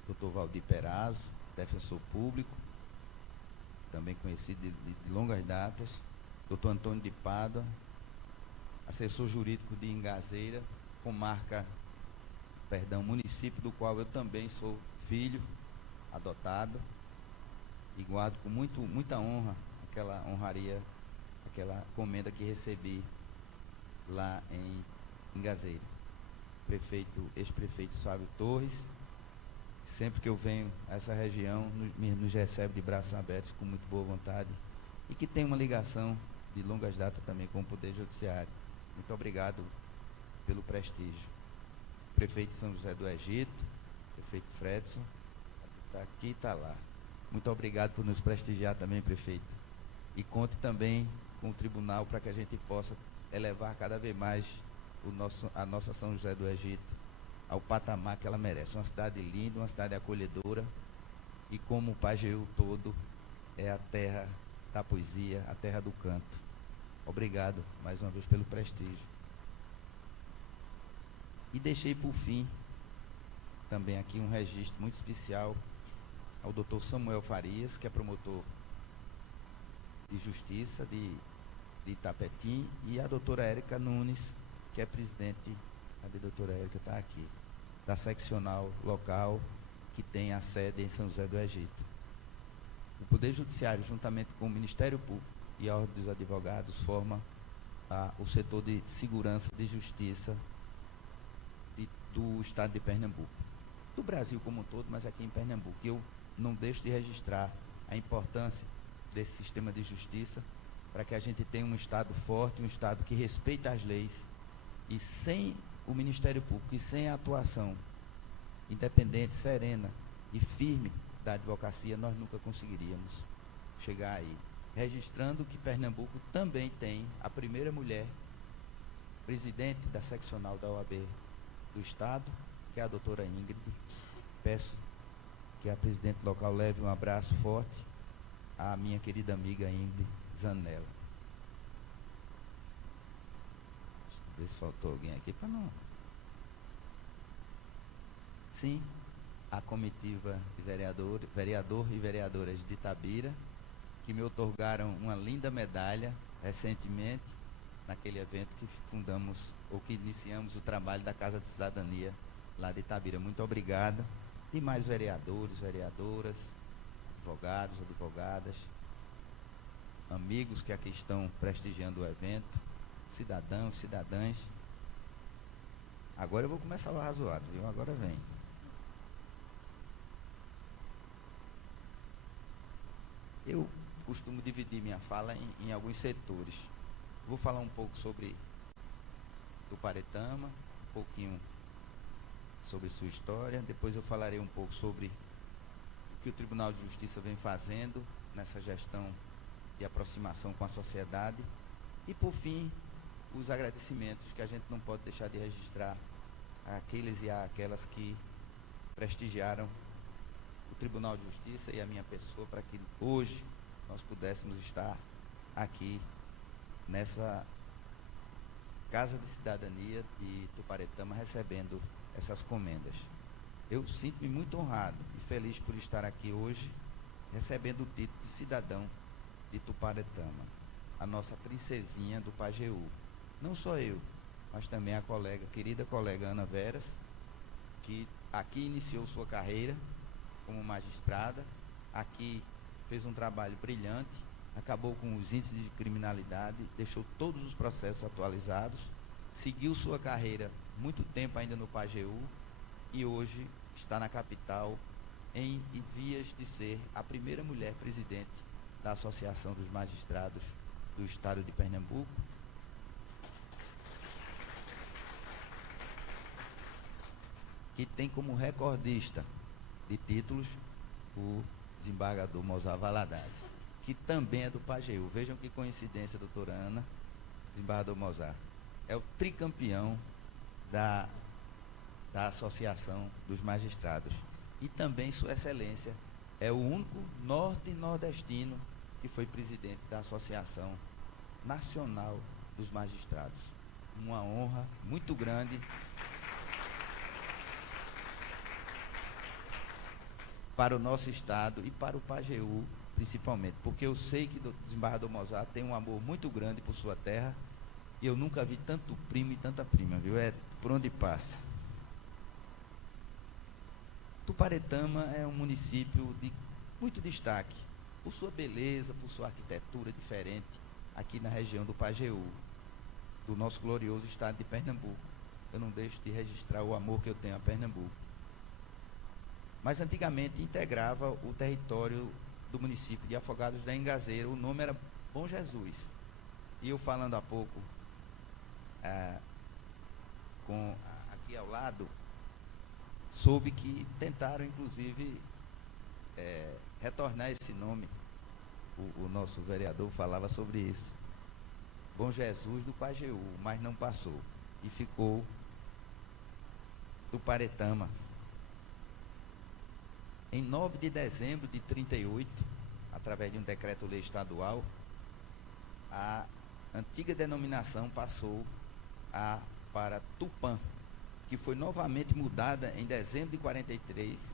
Dr. Valdir Perazzo, defensor público, também conhecido de longas datas. Dr. Antônio de Pádua, assessor jurídico de Ingazeira, município do qual eu também sou filho, adotado, e guardo com muita honra aquela honraria, aquela comenda que recebi lá em Ingazeira. Ex-prefeito Sávio Torres, sempre que eu venho a essa região, nos recebe de braços abertos, com muito boa vontade, e que tem uma ligação de longas datas também com o Poder Judiciário. Muito obrigado pelo prestígio. Prefeito de São José do Egito, prefeito Fredson, está aqui e está lá. Muito obrigado por nos prestigiar também, prefeito. E conte também com o tribunal para que a gente possa elevar cada vez mais a nossa São José do Egito ao patamar que ela merece. Uma cidade linda, uma cidade acolhedora, e como o Pajeú todo é a terra da poesia, a terra do canto. Obrigado mais uma vez pelo prestígio. E deixei por fim também aqui um registro muito especial ao Dr. Samuel Farias, que é promotor de Justiça de Itapetim, e a doutora Érica Nunes, que é presidente, a doutora Érica está aqui, da seccional local que tem a sede em São José do Egito. O Poder Judiciário, juntamente com o Ministério Público e a Ordem dos Advogados, forma o setor de segurança de justiça do estado de Pernambuco. Do Brasil como um todo, mas aqui em Pernambuco. Eu não deixo de registrar a importância desse sistema de justiça para que a gente tenha um estado forte, um estado que respeita as leis, e sem o Ministério Público e sem a atuação independente, serena e firme da advocacia, nós nunca conseguiríamos chegar aí. Registrando que Pernambuco também tem a primeira mulher presidente da seccional da OAB do estado, que é a doutora Ingrid. Peço que a presidente local leve um abraço forte à minha querida amiga Ingrid Zanella. Deixa eu ver se faltou alguém aqui para não. Sim, a comitiva de vereador e vereadoras de Itabira, que me outorgaram uma linda medalha recentemente, naquele evento que fundamos, ou que iniciamos o trabalho da Casa de Cidadania lá de Itabira. Muito obrigado. E mais vereadores, vereadoras, advogados, advogadas, amigos que aqui estão prestigiando o evento, cidadãos, cidadãs. Agora eu vou começar o arrazoado, viu? Agora vem. Eu costumo dividir minha fala em alguns setores. Vou falar um pouco sobre Tuparetama, um pouquinho sobre sua história. Depois eu falarei um pouco sobre o que o Tribunal de Justiça vem fazendo nessa gestão de aproximação com a sociedade. E, por fim, os agradecimentos que a gente não pode deixar de registrar àqueles e àquelas que prestigiaram o Tribunal de Justiça e a minha pessoa para que hoje nós pudéssemos estar aqui nessa Casa de Cidadania de Tuparetama recebendo essas comendas. Eu sinto-me muito honrado e feliz por estar aqui hoje recebendo o título de cidadão de Tuparetama, a nossa princesinha do Pajeú. Não só eu, mas também a querida colega Ana Veras, que aqui iniciou sua carreira como magistrada, aqui fez um trabalho brilhante, acabou com os índices de criminalidade, deixou todos os processos atualizados, seguiu sua carreira muito tempo ainda no Pajeú e hoje está na capital em vias de ser a primeira mulher presidente da Associação dos Magistrados do Estado de Pernambuco. Que tem como recordista de títulos o desembargador Mozar Valadares, que também é do Pajeú. Vejam que coincidência, doutora Ana, desembargador Mozar. É o tricampeão da Associação dos Magistrados. E também Sua Excelência é o único norte-nordestino que foi presidente da Associação Nacional dos Magistrados. Uma honra muito grande para o nosso estado e para o Pajeú, principalmente, porque eu sei que o desembargador Mozar tem um amor muito grande por sua terra, e eu nunca vi tanto primo e tanta prima, viu? É por onde passa. Tuparetama é um município de muito destaque, por sua beleza, por sua arquitetura diferente, aqui na região do Pajeú, do nosso glorioso estado de Pernambuco. Eu não deixo de registrar o amor que eu tenho a Pernambuco. Mas antigamente integrava o território do município de Afogados da Engazeira, o nome era Bom Jesus. E eu falando há pouco, aqui ao lado, soube que tentaram inclusive retornar esse nome. O nosso vereador falava sobre isso. Bom Jesus do Pajeú, mas não passou. E ficou Tuparetama. Em 9 de dezembro de 38, através de um decreto-lei estadual, a antiga denominação passou para Tupã, que foi novamente mudada em dezembro de 43,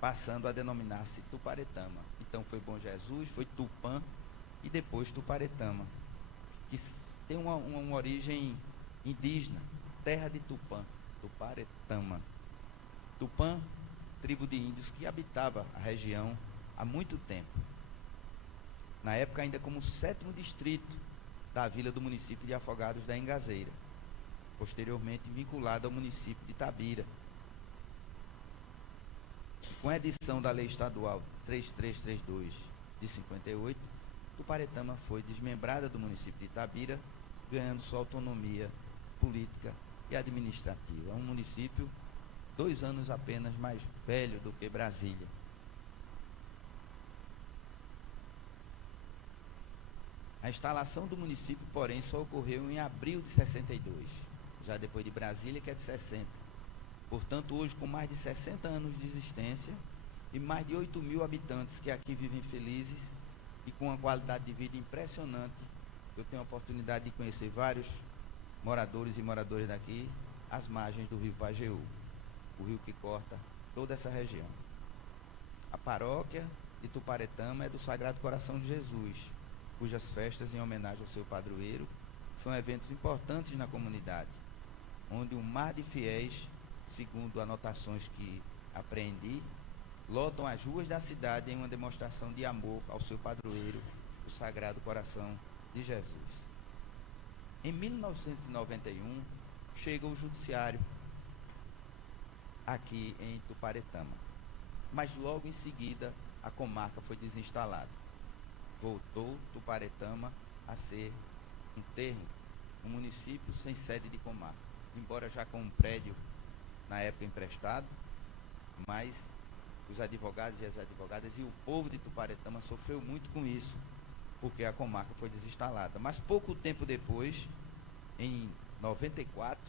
passando a denominar-se Tuparetama. Então foi Bom Jesus, foi Tupã e depois Tuparetama, que tem uma origem indígena, terra de Tupã, Tuparetama. Tupã, tribo de índios que habitava a região há muito tempo. Na época ainda como 7º distrito da vila do município de Afogados da Engazeira, posteriormente vinculado ao município de Itabira. Com a edição da Lei Estadual 3332 de 58, Tuparetama foi desmembrada do município de Itabira, ganhando sua autonomia política e administrativa. É um município 2 anos apenas mais velho do que Brasília. A instalação do município, porém, só ocorreu em abril de 62, já depois de Brasília, que é de 60. Portanto, hoje, com mais de 60 anos de existência e mais de 8.000 habitantes que aqui vivem felizes e com uma qualidade de vida impressionante, eu tenho a oportunidade de conhecer vários moradores e moradoras daqui, às margens do rio Pajeú, o rio que corta toda essa região. A paróquia de Tuparetama é do Sagrado Coração de Jesus, cujas festas em homenagem ao seu padroeiro são eventos importantes na comunidade, onde um mar de fiéis, segundo anotações que apreendi, lotam as ruas da cidade em uma demonstração de amor ao seu padroeiro, o Sagrado Coração de Jesus. Em 1991, chega o judiciário aqui em Tuparetama, mas logo em seguida a comarca foi desinstalada. Voltou Tuparetama a ser um termo, um município sem sede de comarca, embora já com um prédio na época emprestado, mas os advogados e as advogadas e o povo de Tuparetama sofreu muito com isso, porque a comarca foi desinstalada. Mas pouco tempo depois, em 94,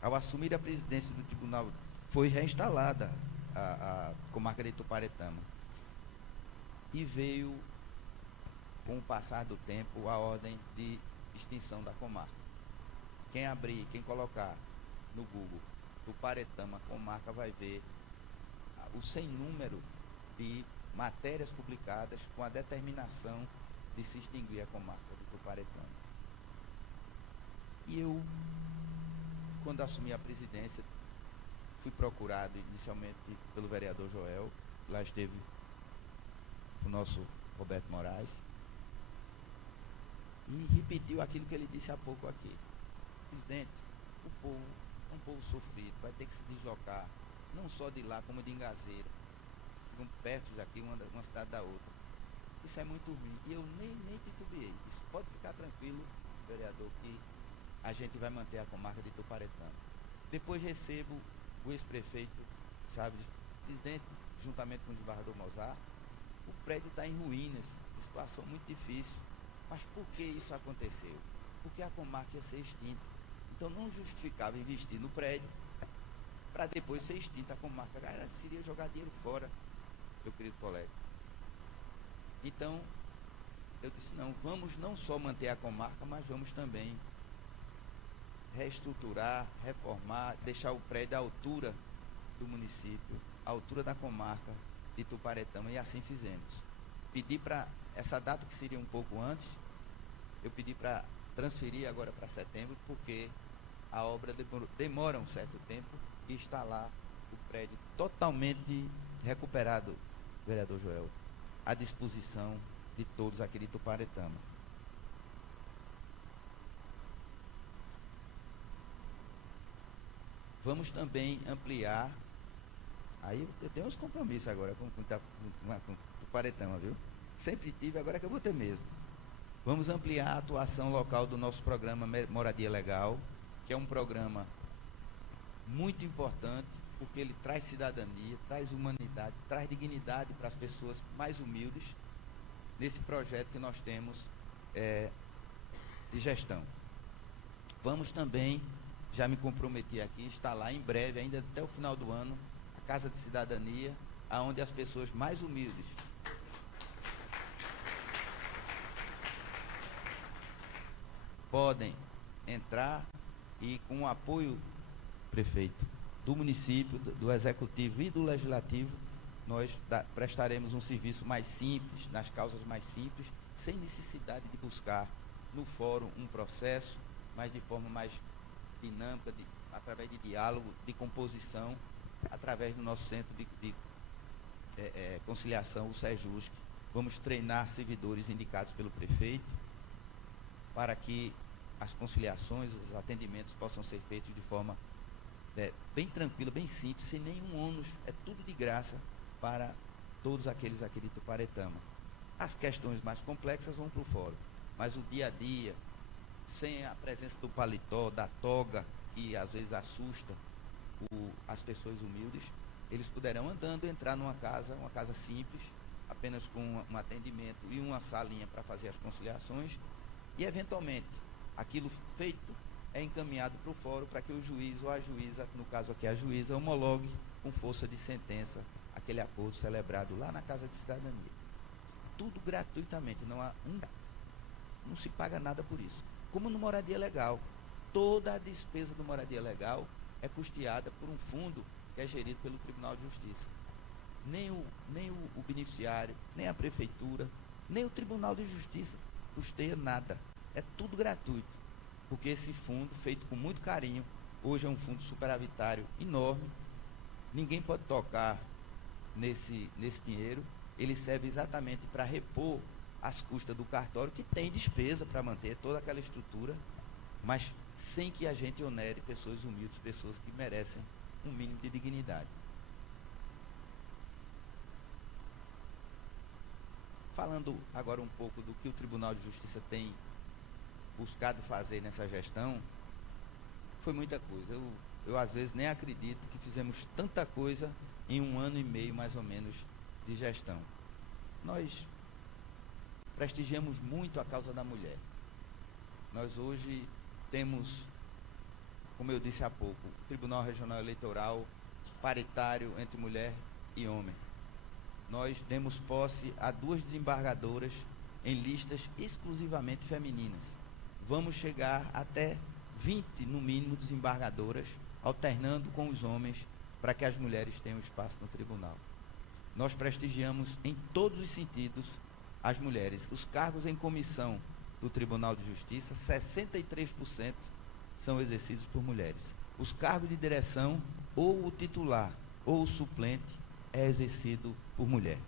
ao assumir a presidência do tribunal, foi reinstalada a comarca de Tuparetama. E veio, com o passar do tempo, a ordem de extinção da comarca. Quem abrir, quem colocar no Google Tuparetama comarca vai ver o sem número de matérias publicadas com a determinação de se extinguir a comarca de Tuparetama. E eu, quando assumi a presidência, fui procurado inicialmente pelo vereador Joel, lá esteve o nosso Roberto Moraes, e repetiu aquilo que ele disse há pouco aqui. Presidente, o povo é um povo sofrido, vai ter que se deslocar, não só de lá, como de Engazeira, ficam perto daqui, uma cidade da outra. Isso é muito ruim, e eu nem titubeei. Isso pode ficar tranquilo, vereador, que a gente vai manter a comarca de Tuparetama. Depois recebo o ex-prefeito, sabe, presidente, juntamente com o desembargador Mozart, o prédio está em ruínas, situação muito difícil. Mas por que isso aconteceu? Porque a comarca ia ser extinta. Então não justificava investir no prédio para depois ser extinta a comarca. Seria jogar dinheiro fora, meu querido colega. Então, eu disse, não, vamos não só manter a comarca, mas vamos também reestruturar, reformar, deixar o prédio à altura do município, à altura da comarca de Tuparetama, e assim fizemos. Pedi para, essa data que seria um pouco antes, eu pedi para transferir agora para setembro, porque a obra demora um certo tempo e está lá o prédio totalmente recuperado, vereador Joel, à disposição de todos aqui de Tuparetama. Vamos também ampliar. Aí eu tenho uns compromissos agora com Tuparetama, viu? Sempre tive, agora é que eu vou ter mesmo. Vamos ampliar a atuação local do nosso programa Moradia Legal, que é um programa muito importante, porque ele traz cidadania, traz humanidade, traz dignidade para as pessoas mais humildes. Nesse projeto que nós temos de gestão. Vamos também, já me comprometi aqui, instalar em breve, ainda até o final do ano, a Casa de Cidadania, onde as pessoas mais humildes podem entrar e, com o apoio, prefeito, do município, do executivo e do legislativo, nós prestaremos um serviço mais simples, nas causas mais simples, sem necessidade de buscar no fórum um processo, mas de forma mais dinâmica, através de diálogo, de composição, através do nosso centro de conciliação, o SEJUSC. Vamos treinar servidores indicados pelo prefeito para que as conciliações, os atendimentos possam ser feitos de forma bem tranquila, bem simples, sem nenhum ônus, é tudo de graça para todos aqueles aqui de Tuparetama. As questões mais complexas vão para o fórum, mas o dia a dia, sem a presença do paletó, da toga, que às vezes assusta as pessoas humildes, eles poderão andando entrar numa casa simples, apenas com um atendimento e uma salinha para fazer as conciliações, e eventualmente aquilo feito é encaminhado para o fórum para que o juiz ou a juíza, no caso aqui a juíza, homologue com força de sentença aquele acordo celebrado lá na Casa de Cidadania. Tudo gratuitamente, não se paga nada por isso. Como no Moradia Legal, toda a despesa do Moradia Legal é custeada por um fundo que é gerido pelo Tribunal de Justiça. Nem o beneficiário, nem a prefeitura, nem o Tribunal de Justiça custeia nada. É tudo gratuito, porque esse fundo, feito com muito carinho, hoje é um fundo superavitário enorme, ninguém pode tocar nesse dinheiro, ele serve exatamente para repor as custas do cartório, que tem despesa para manter toda aquela estrutura, mas sem que a gente onere pessoas humildes, pessoas que merecem um mínimo de dignidade. Falando agora um pouco do que o Tribunal de Justiça tem buscado fazer nessa gestão, foi muita coisa. Eu às vezes nem acredito que fizemos tanta coisa em 1 ano e meio, mais ou menos, de gestão. Nós prestigiamos muito a causa da mulher. Nós hoje temos, como eu disse há pouco, o Tribunal Regional Eleitoral paritário entre mulher e homem. Nós demos posse a 2 desembargadoras em listas exclusivamente femininas. Vamos chegar até 20, no mínimo, desembargadoras, alternando com os homens, para que as mulheres tenham espaço no tribunal. Nós prestigiamos em todos os sentidos as mulheres. Os cargos em comissão do Tribunal de Justiça, 63% são exercidos por mulheres. Os cargos de direção, ou o titular ou o suplente, é exercido por mulher.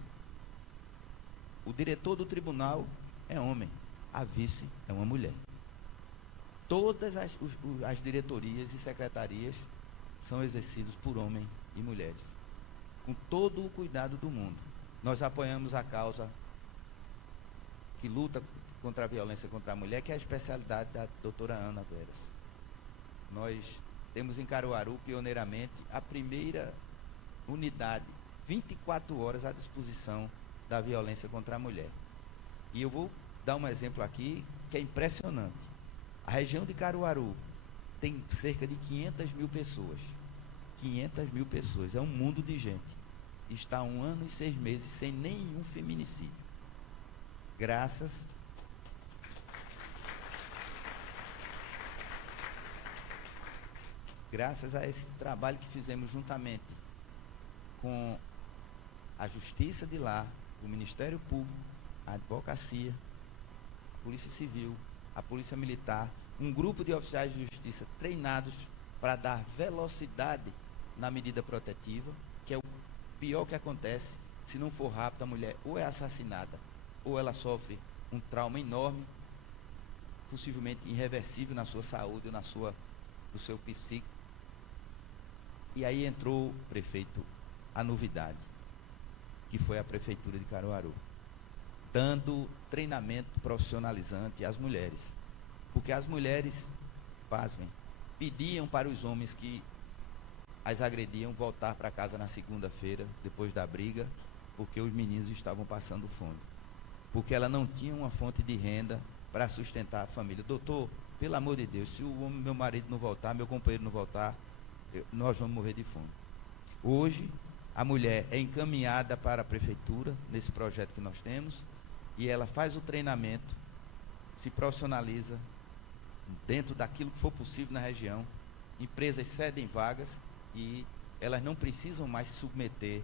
O diretor do tribunal é homem, a vice é uma mulher. Todas as diretorias e secretarias são exercidas por homens e mulheres, com todo o cuidado do mundo. Nós apoiamos a causa que luta contra a violência contra a mulher, que é a especialidade da doutora Ana Veras. Nós temos em Caruaru, pioneiramente, a primeira unidade, 24 horas à disposição da violência contra a mulher. E eu vou dar um exemplo aqui que é impressionante. A região de Caruaru tem cerca de 500 mil pessoas. 500 mil pessoas, é um mundo de gente. Está 1 ano e 6 meses sem nenhum feminicídio. Graças a esse trabalho que fizemos juntamente com a Justiça de lá, o Ministério Público, a Advocacia, a Polícia Civil, a Polícia Militar, um grupo de oficiais de justiça treinados para dar velocidade na medida protetiva, que é o pior que acontece. Se não for rápido, a mulher ou é assassinada, ou ela sofre um trauma enorme, possivelmente irreversível na sua saúde, no seu psíquico. E aí entrou, prefeito, a novidade, que foi a Prefeitura de Caruaru, dando treinamento profissionalizante às mulheres. Porque as mulheres, pasmem, pediam para os homens que as agrediam voltar para casa na segunda-feira, depois da briga, porque os meninos estavam passando fome. Porque ela não tinha uma fonte de renda para sustentar a família. Doutor, pelo amor de Deus, se o homem, meu marido não voltar, meu companheiro não voltar, nós vamos morrer de fome. Hoje, a mulher é encaminhada para a prefeitura, nesse projeto que nós temos, e ela faz o treinamento, se profissionaliza dentro daquilo que for possível na região, empresas cedem vagas e elas não precisam mais se submeter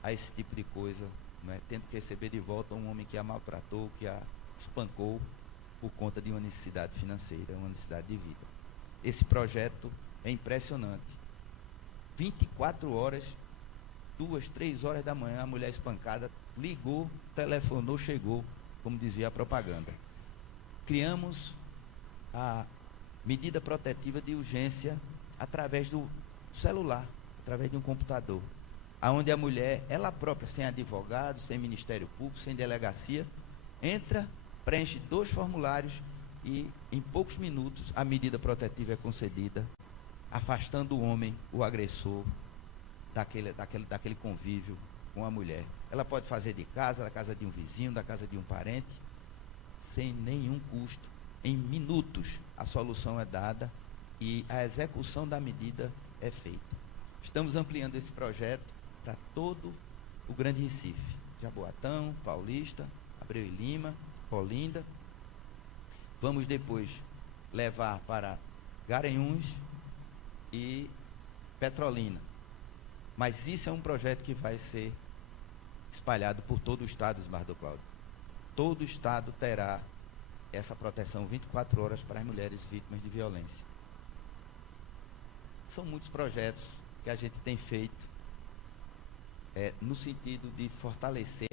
a esse tipo de coisa, né? Tendo que receber de volta um homem que a maltratou, que a espancou por conta de uma necessidade financeira, uma necessidade de vida. Esse projeto é impressionante. 24 horas, 2, 3 horas da manhã, a mulher espancada ligou, telefonou, chegou, como dizia a propaganda. Criamos a medida protetiva de urgência através do celular, através de um computador, aonde a mulher, ela própria, sem advogado, sem Ministério Público, sem delegacia, entra, preenche 2 formulários e em poucos minutos a medida protetiva é concedida, afastando o homem, o agressor, daquele convívio com a mulher. Ela pode fazer de casa, da casa de um vizinho, da casa de um parente, sem nenhum custo. Em minutos a solução é dada e a execução da medida é feita. Estamos ampliando esse projeto para todo o Grande Recife, Jaboatão, Paulista, Abreu e Lima, Olinda. Vamos depois levar para Garanhuns e Petrolina. Mas isso é um projeto que vai ser espalhado por todo o estado, Osmardo Cláudio. Todo o estado terá essa proteção 24 horas para as mulheres vítimas de violência. São muitos projetos que a gente tem feito no sentido de fortalecer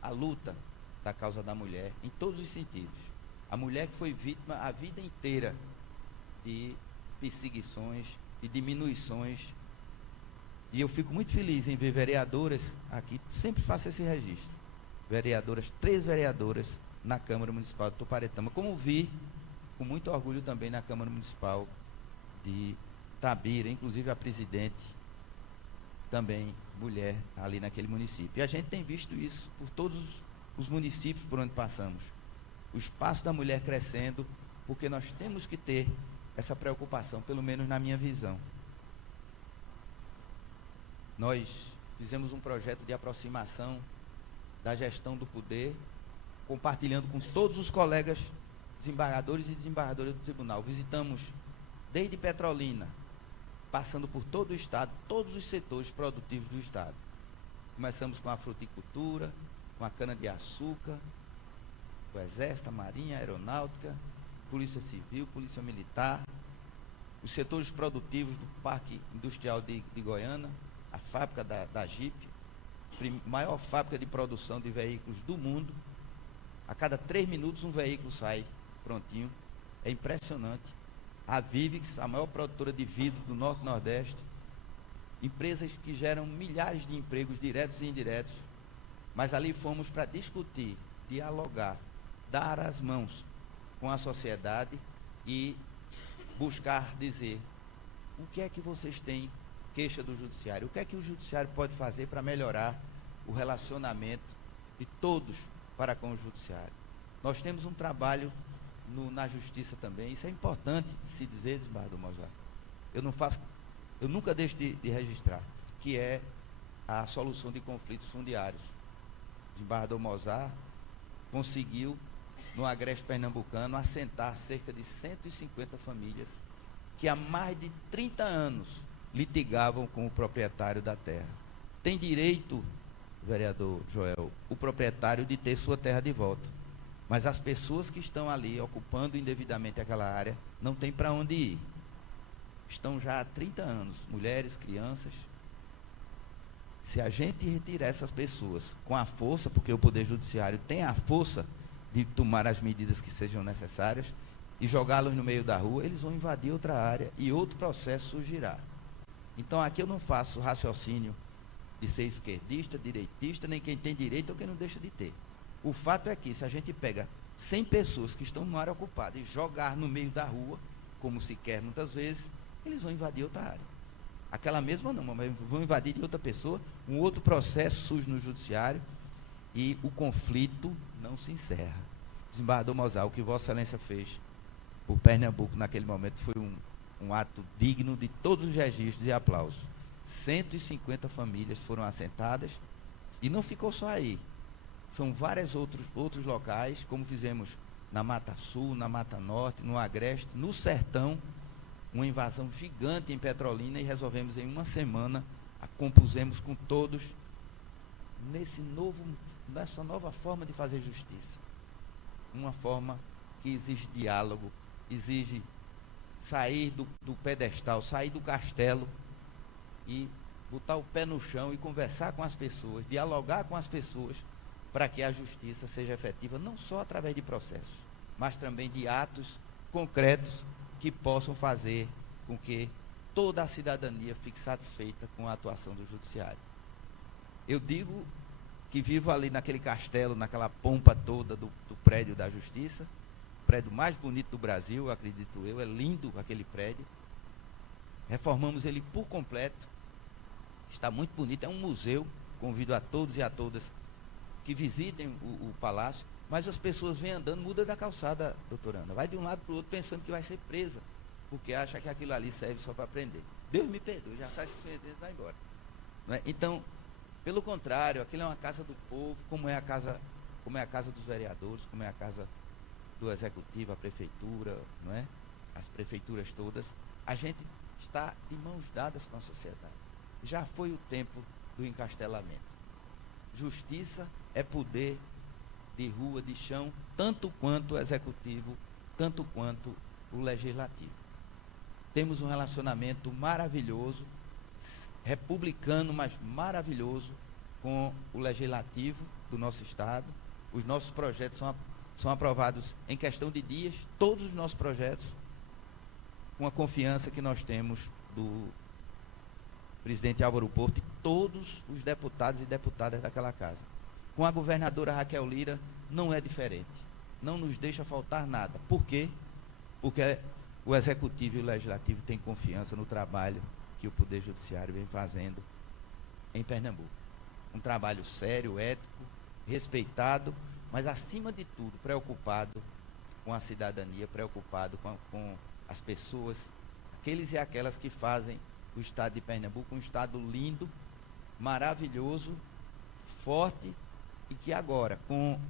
a luta da causa da mulher, em todos os sentidos. A mulher que foi vítima a vida inteira de perseguições e diminuições. E eu fico muito feliz em ver vereadoras aqui, sempre faço esse registro. Vereadoras, 3 vereadoras na Câmara Municipal de Tuparetama, como vi com muito orgulho também na Câmara Municipal de Tabira, inclusive a presidente, também mulher, ali naquele município. E a gente tem visto isso por todos os municípios por onde passamos. O espaço da mulher crescendo, porque nós temos que ter essa preocupação, pelo menos na minha visão. Nós fizemos um projeto de aproximação da gestão do poder, compartilhando com todos os colegas desembargadores e desembargadoras do tribunal. Visitamos desde Petrolina, passando por todo o estado, todos os setores produtivos do estado. Começamos com a fruticultura, com a cana-de-açúcar, o Exército, a Marinha, a Aeronáutica, Polícia Civil, Polícia Militar, os setores produtivos do Parque Industrial de Goiânia, a fábrica da Jeep, maior fábrica de produção de veículos do mundo. A cada 3 minutos um veículo sai prontinho. É impressionante. A Vivix, a maior produtora de vidro do Norte e Nordeste. Empresas que geram milhares de empregos diretos e indiretos. Mas ali fomos para discutir, dialogar, dar as mãos com a sociedade e buscar dizer o que é que vocês têm queixa do judiciário, o que é que o judiciário pode fazer para melhorar o relacionamento de todos para com o judiciário. Nós temos um trabalho na justiça também, isso é importante se dizer, Osmardo Mozart. Eu nunca deixo de registrar, que é a solução de conflitos fundiários. Osmardo Mozart conseguiu, no Agreste Pernambucano, assentar cerca de 150 famílias que há mais de 30 anos litigavam com o proprietário da terra. Tem direito, vereador Joel, o proprietário de ter sua terra de volta. Mas as pessoas que estão ali ocupando indevidamente aquela área não têm para onde ir. Estão já há 30 anos, mulheres, crianças. Se a gente retirar essas pessoas com a força, porque o Poder Judiciário tem a força de tomar as medidas que sejam necessárias, e jogá-los no meio da rua, eles vão invadir outra área e outro processo surgirá. Então aqui eu não faço raciocínio de ser esquerdista, direitista, nem quem tem direito ou quem não deixa de ter. O fato é que se a gente pega 100 pessoas que estão numa área ocupada e jogar no meio da rua, como se quer muitas vezes, eles vão invadir outra área. Aquela mesma não, mas vão invadir de outra pessoa, um outro processo surge no judiciário e o conflito não se encerra. desembargador Mozart, o que Vossa Excelência fez por Pernambuco naquele momento foi um ato digno de todos os registros e aplausos. 150 famílias foram assentadas e não ficou só aí. São vários outros locais, como fizemos na Mata Sul, na Mata Norte, no Agreste, no Sertão, uma invasão gigante em Petrolina, e resolvemos em uma semana, compusemos com todos nessa nova forma de fazer justiça. Uma forma que exige diálogo, exige sair do pedestal, sair do castelo e botar o pé no chão e conversar com as pessoas, dialogar com as pessoas, para que a justiça seja efetiva, não só através de processos, mas também de atos concretos que possam fazer com que toda a cidadania fique satisfeita com a atuação do judiciário. Eu digo que vivo ali naquele castelo, naquela pompa toda do prédio da Justiça, o prédio mais bonito do Brasil, acredito eu, é lindo aquele prédio. Reformamos ele por completo, está muito bonito, é um museu, convido a todos e a todas que visitem o palácio, mas as pessoas vêm andando, muda da calçada, doutora Ana, vai de um lado para o outro pensando que vai ser presa, porque acha que aquilo ali serve só para prender. Deus me perdoe, já sai 60 e vai embora. Não é? Então, pelo contrário, aquilo é uma casa do povo, como é a casa dos vereadores, como é a casa do executivo, a prefeitura, não é? As prefeituras todas. A gente está de mãos dadas com a sociedade. Já foi o tempo do encastelamento. Justiça é poder de rua, de chão, tanto quanto o executivo, tanto quanto o legislativo. Temos um relacionamento maravilhoso, republicano, mas maravilhoso, com o legislativo do nosso estado. Os nossos projetos são aprovados em questão de dias, todos os nossos projetos, com a confiança que nós temos do presidente Álvaro Porto e todos os deputados e deputadas daquela casa. Com a governadora Raquel Lira não é diferente. Não nos deixa faltar nada. Por quê? Porque o executivo e o legislativo têm confiança no trabalho que o Poder Judiciário vem fazendo em Pernambuco. Um trabalho sério, ético, respeitado, mas acima de tudo preocupado com a cidadania, preocupado com as pessoas, aqueles e aquelas que fazem o estado de Pernambuco um estado lindo, maravilhoso, forte, e que agora, com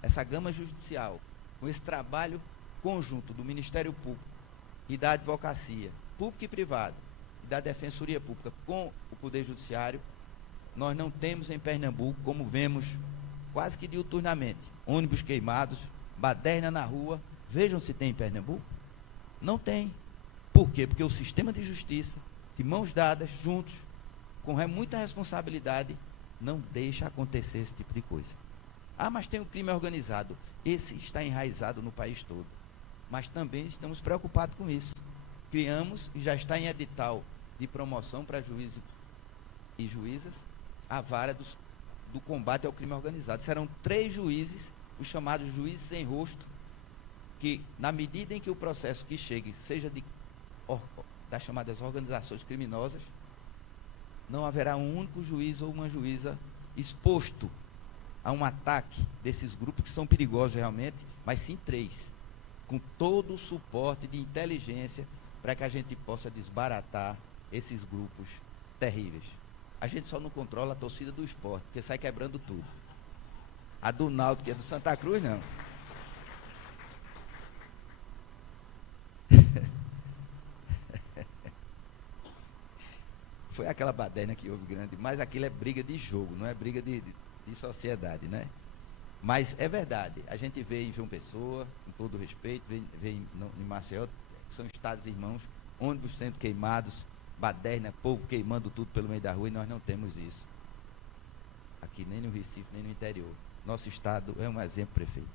essa gama judicial, com esse trabalho conjunto do Ministério Público e da advocacia, pública e privada, e da Defensoria Pública com o Poder Judiciário, nós não temos em Pernambuco, como vemos quase que diuturnamente, ônibus queimados, baderna na rua. Vejam se tem em Pernambuco. Não tem. Por quê? Porque o sistema de justiça, de mãos dadas, juntos, com muita responsabilidade, não deixa acontecer esse tipo de coisa. Ah, mas tem o crime organizado. Esse está enraizado no país todo. Mas também estamos preocupados com isso. Criamos, e já está em edital de promoção para juízes e juízas, a vara do combate ao crime organizado. Serão 3 juízes, os chamados juízes sem rosto, que, na medida em que o processo que chegue seja das chamadas organizações criminosas, não haverá um único juiz ou uma juíza exposto a um ataque desses grupos que são perigosos realmente, mas sim 3, com todo o suporte de inteligência para que a gente possa desbaratar esses grupos terríveis. A gente só não controla a torcida do esporte, porque sai quebrando tudo. A do Náutico, que é do Santa Cruz, não. Foi aquela baderna que houve grande, mas aquilo é briga de jogo, não é briga de sociedade, né? Mas é verdade, a gente vê em João Pessoa, com todo respeito, vê em Maceió, que são estados irmãos, ônibus sendo queimados, baderna, povo queimando tudo pelo meio da rua, e nós não temos isso. Aqui nem no Recife, nem no interior. Nosso estado é um exemplo, prefeito.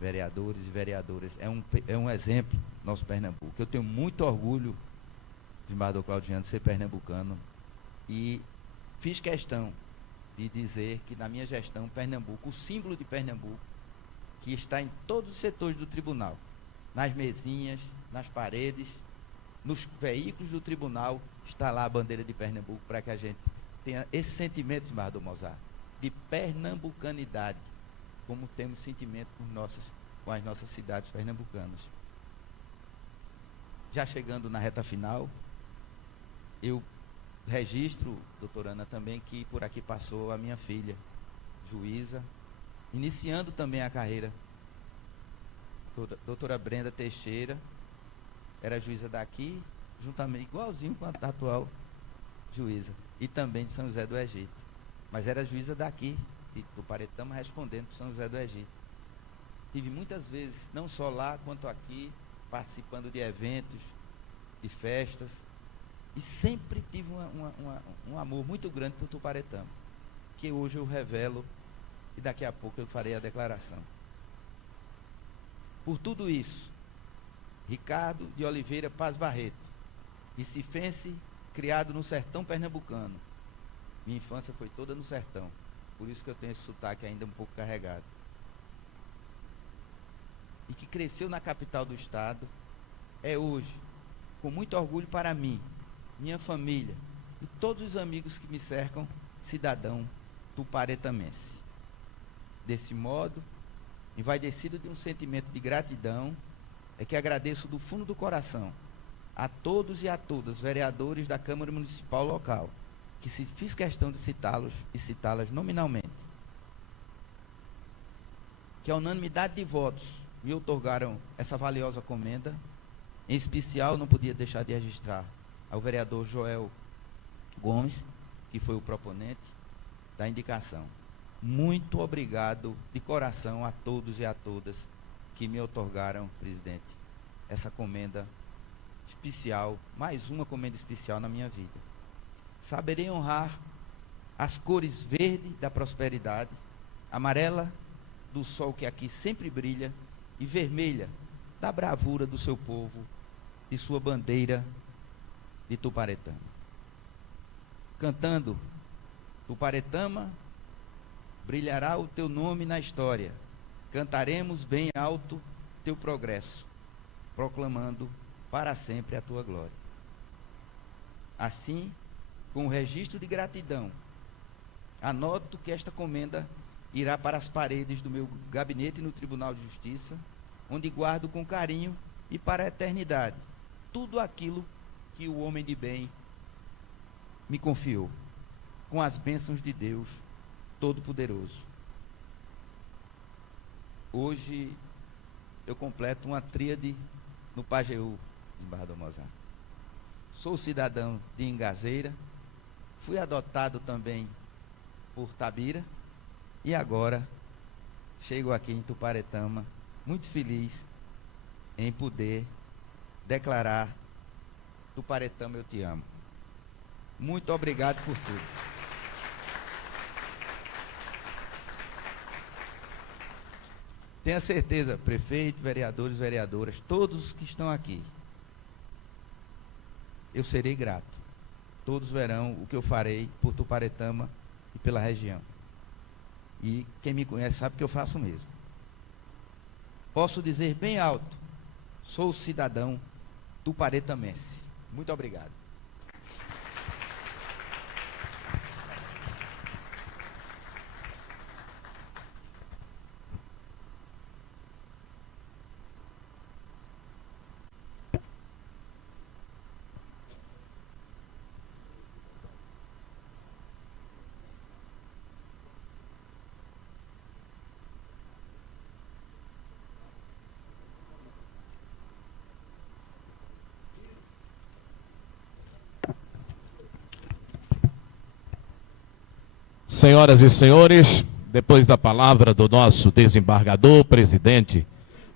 Vereadores e vereadoras, é um exemplo, nosso Pernambuco. Eu tenho muito orgulho, desembargador Claudiano, de ser pernambucano, e fiz questão de dizer que na minha gestão, Pernambuco, o símbolo de Pernambuco, que está em todos os setores do tribunal, nas mesinhas, nas paredes, nos veículos do tribunal, está lá a bandeira de Pernambuco, para que a gente tenha esse sentimento, desembargador Mozart, de pernambucanidade, como temos sentimento com as nossas cidades pernambucanas. Já chegando na reta final, eu registro, doutora Ana, também que por aqui passou a minha filha, juíza, iniciando também a carreira. Doutora Brenda Teixeira, era juíza daqui, juntamente, igualzinho com a atual juíza, e também de São José do Egito. Mas era juíza daqui, de Tuparetama, respondendo para São José do Egito. Tive muitas vezes, não só lá, quanto aqui, participando de eventos, de festas, e sempre tive um amor muito grande por Tuparetama, que hoje eu revelo, e daqui a pouco eu farei a declaração. Por tudo isso, Ricardo de Oliveira Paz Barreto, recifense, criado no sertão pernambucano. Minha infância foi toda no sertão, por isso que eu tenho esse sotaque ainda um pouco carregado. E que cresceu na capital do estado, é hoje, com muito orgulho para mim, minha família e todos os amigos que me cercam, cidadão tuparetamense. Desse modo, envaidecido de um sentimento de gratidão, é que agradeço do fundo do coração a todos e a todas, vereadores da Câmara Municipal local, que fiz questão de citá-los e citá-las nominalmente, que a unanimidade de votos me outorgaram essa valiosa comenda. Em especial, não podia deixar de registrar ao vereador Joel Gomes, que foi o proponente da indicação. Muito obrigado de coração a todos e a todas que me outorgaram, presidente, essa comenda especial, mais uma comenda especial na minha vida. Saberei honrar as cores verde da prosperidade, amarela do sol que aqui sempre brilha e vermelha da bravura do seu povo, de sua bandeira de Tuparetama. Cantando Tuparetama, brilhará o teu nome na história, cantaremos bem alto teu progresso, proclamando para sempre a tua glória. Assim, com o registro de gratidão, anoto que esta comenda irá para as paredes do meu gabinete no Tribunal de Justiça, onde guardo com carinho e para a eternidade tudo aquilo que o homem de bem me confiou, com as bênçãos de Deus Todo-Poderoso. Hoje eu completo uma tríade no Pajeú, embaixador Mozart. Sou cidadão de Ingazeira, fui adotado também por Tabira e agora chego aqui em Tuparetama, muito feliz em poder declarar: Tuparetama, eu te amo. Muito obrigado por tudo. Tenha certeza, prefeito, vereadores, vereadoras, todos os que estão aqui, eu serei grato. Todos verão o que eu farei por Tuparetama e pela região. E quem me conhece sabe que eu faço mesmo. Posso dizer bem alto: sou cidadão tuparetamense. Muito obrigado. Senhoras e senhores, depois da palavra do nosso desembargador, presidente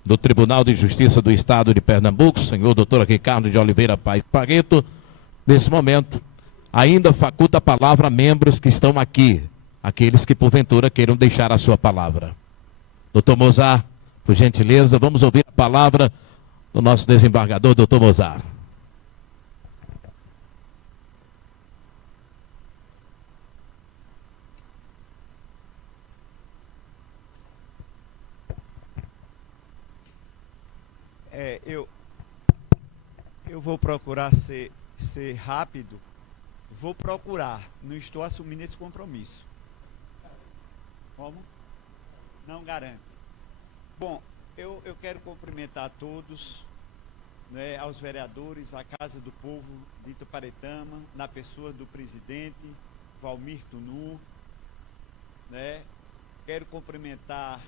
do Tribunal de Justiça do Estado de Pernambuco, senhor doutor Ricardo de Oliveira Paz Barreto, nesse momento, ainda faculta a palavra a membros que estão aqui, aqueles que porventura queiram deixar a sua palavra. Doutor Mozart, por gentileza, vamos ouvir a palavra do nosso desembargador, doutor Mozart. Eu vou procurar ser rápido, vou procurar, não estou assumindo esse compromisso. Como? Não garante. Bom, eu quero cumprimentar a todos, né, aos vereadores, à Casa do Povo de Ituparetama, na pessoa do presidente Valmir Tunu, né? Quero cumprimentar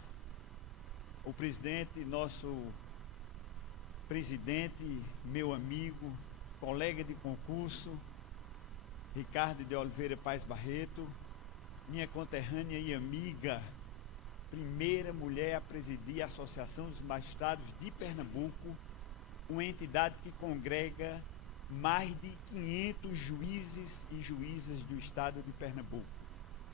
o presidente, nosso presidente, meu amigo, colega de concurso, Ricardo de Oliveira Paes Barreto, minha conterrânea e amiga, primeira mulher a presidir a Associação dos Magistrados de Pernambuco, uma entidade que congrega mais de 500 juízes e juízas do estado de Pernambuco.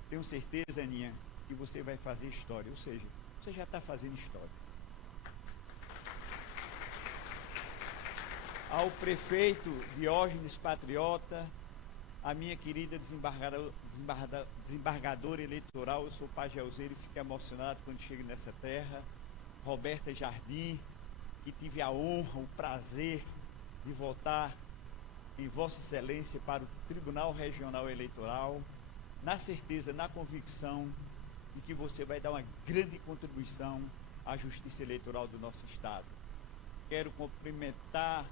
Tenho certeza, Aninha, que você vai fazer história, ou seja, você já está fazendo história. Ao prefeito Diógenes Patriota, a minha querida desembargadora eleitoral, eu sou pajelzeiro e fico emocionado quando chego nessa terra, Roberta Jardim, que tive a honra, o prazer de votar em Vossa Excelência para o Tribunal Regional Eleitoral, na certeza, na convicção de que você vai dar uma grande contribuição à justiça eleitoral do nosso Estado. Quero cumprimentar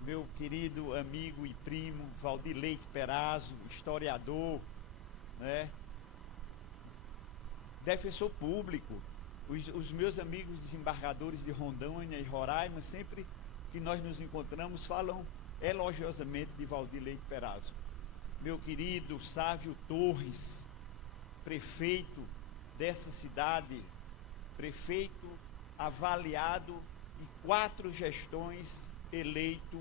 meu querido amigo e primo, Valdir Leite Perazzo, historiador, né? Defensor público. Os meus amigos desembargadores de Rondônia e Roraima, sempre que nós nos encontramos, falam elogiosamente de Valdir Leite Perazzo. Meu querido Sávio Torres, prefeito dessa cidade, prefeito avaliado em 4 gestões, eleito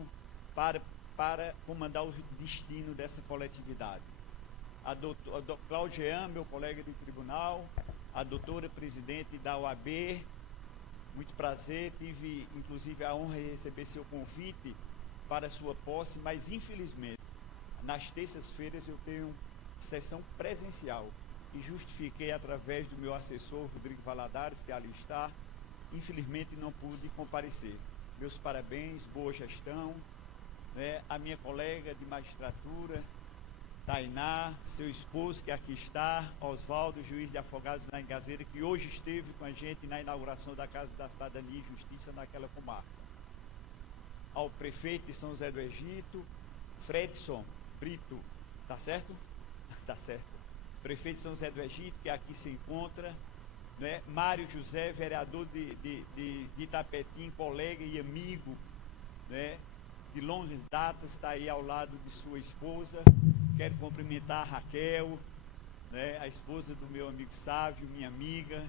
para comandar o destino dessa coletividade. A doutora Claudian, meu colega de tribunal, a doutora presidente da OAB, muito prazer, tive inclusive a honra de receber seu convite para sua posse, mas infelizmente, nas terças-feiras eu tenho sessão presencial e justifiquei através do meu assessor, Rodrigo Valadares, que ali está, infelizmente não pude comparecer. Meus parabéns, boa gestão, né? A minha colega de magistratura, Tainá, seu esposo que aqui está, Oswaldo, juiz de Afogados na Engazeira, que hoje esteve com a gente na inauguração da Casa da Cidadania e Justiça naquela comarca. Ao prefeito de São José do Egito, Fredson Brito, tá certo? Tá certo. Prefeito de São José do Egito, que aqui se encontra, né? Mário José, vereador de Itapetim, colega e amigo, né? De longas datas, está aí ao lado de sua esposa. Quero cumprimentar a Raquel, né? A esposa do meu amigo Sávio, minha amiga,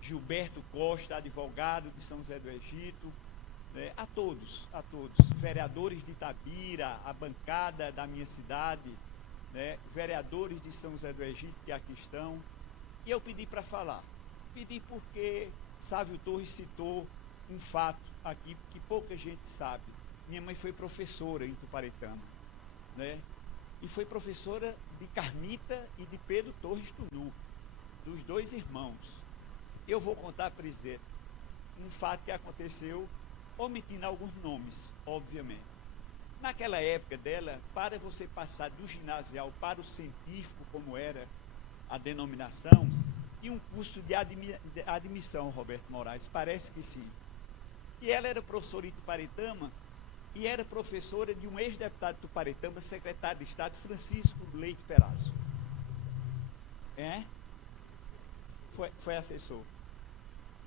Gilberto Costa, advogado de São José do Egito, né? A todos, vereadores de Itabira, a bancada da minha cidade, né? Vereadores de São José do Egito que aqui estão. E eu pedi para falar. Pedi porque Sávio Torres citou um fato aqui que pouca gente sabe. Minha mãe foi professora em Ituparetama, né? E foi professora de Carmita e de Pedro Torres Tunu, dos 2 irmãos. Eu vou contar, presidente, um fato que aconteceu, omitindo alguns nomes, obviamente. Naquela época dela, para você passar do ginasial para o científico, como era a denominação, tinha um curso de admissão, Roberto Moraes, parece que sim. E ela era professora em Ituparetama e era professora de um ex-deputado de Ituparetama, secretário de Estado, Francisco Leite Perazzo. Foi assessor.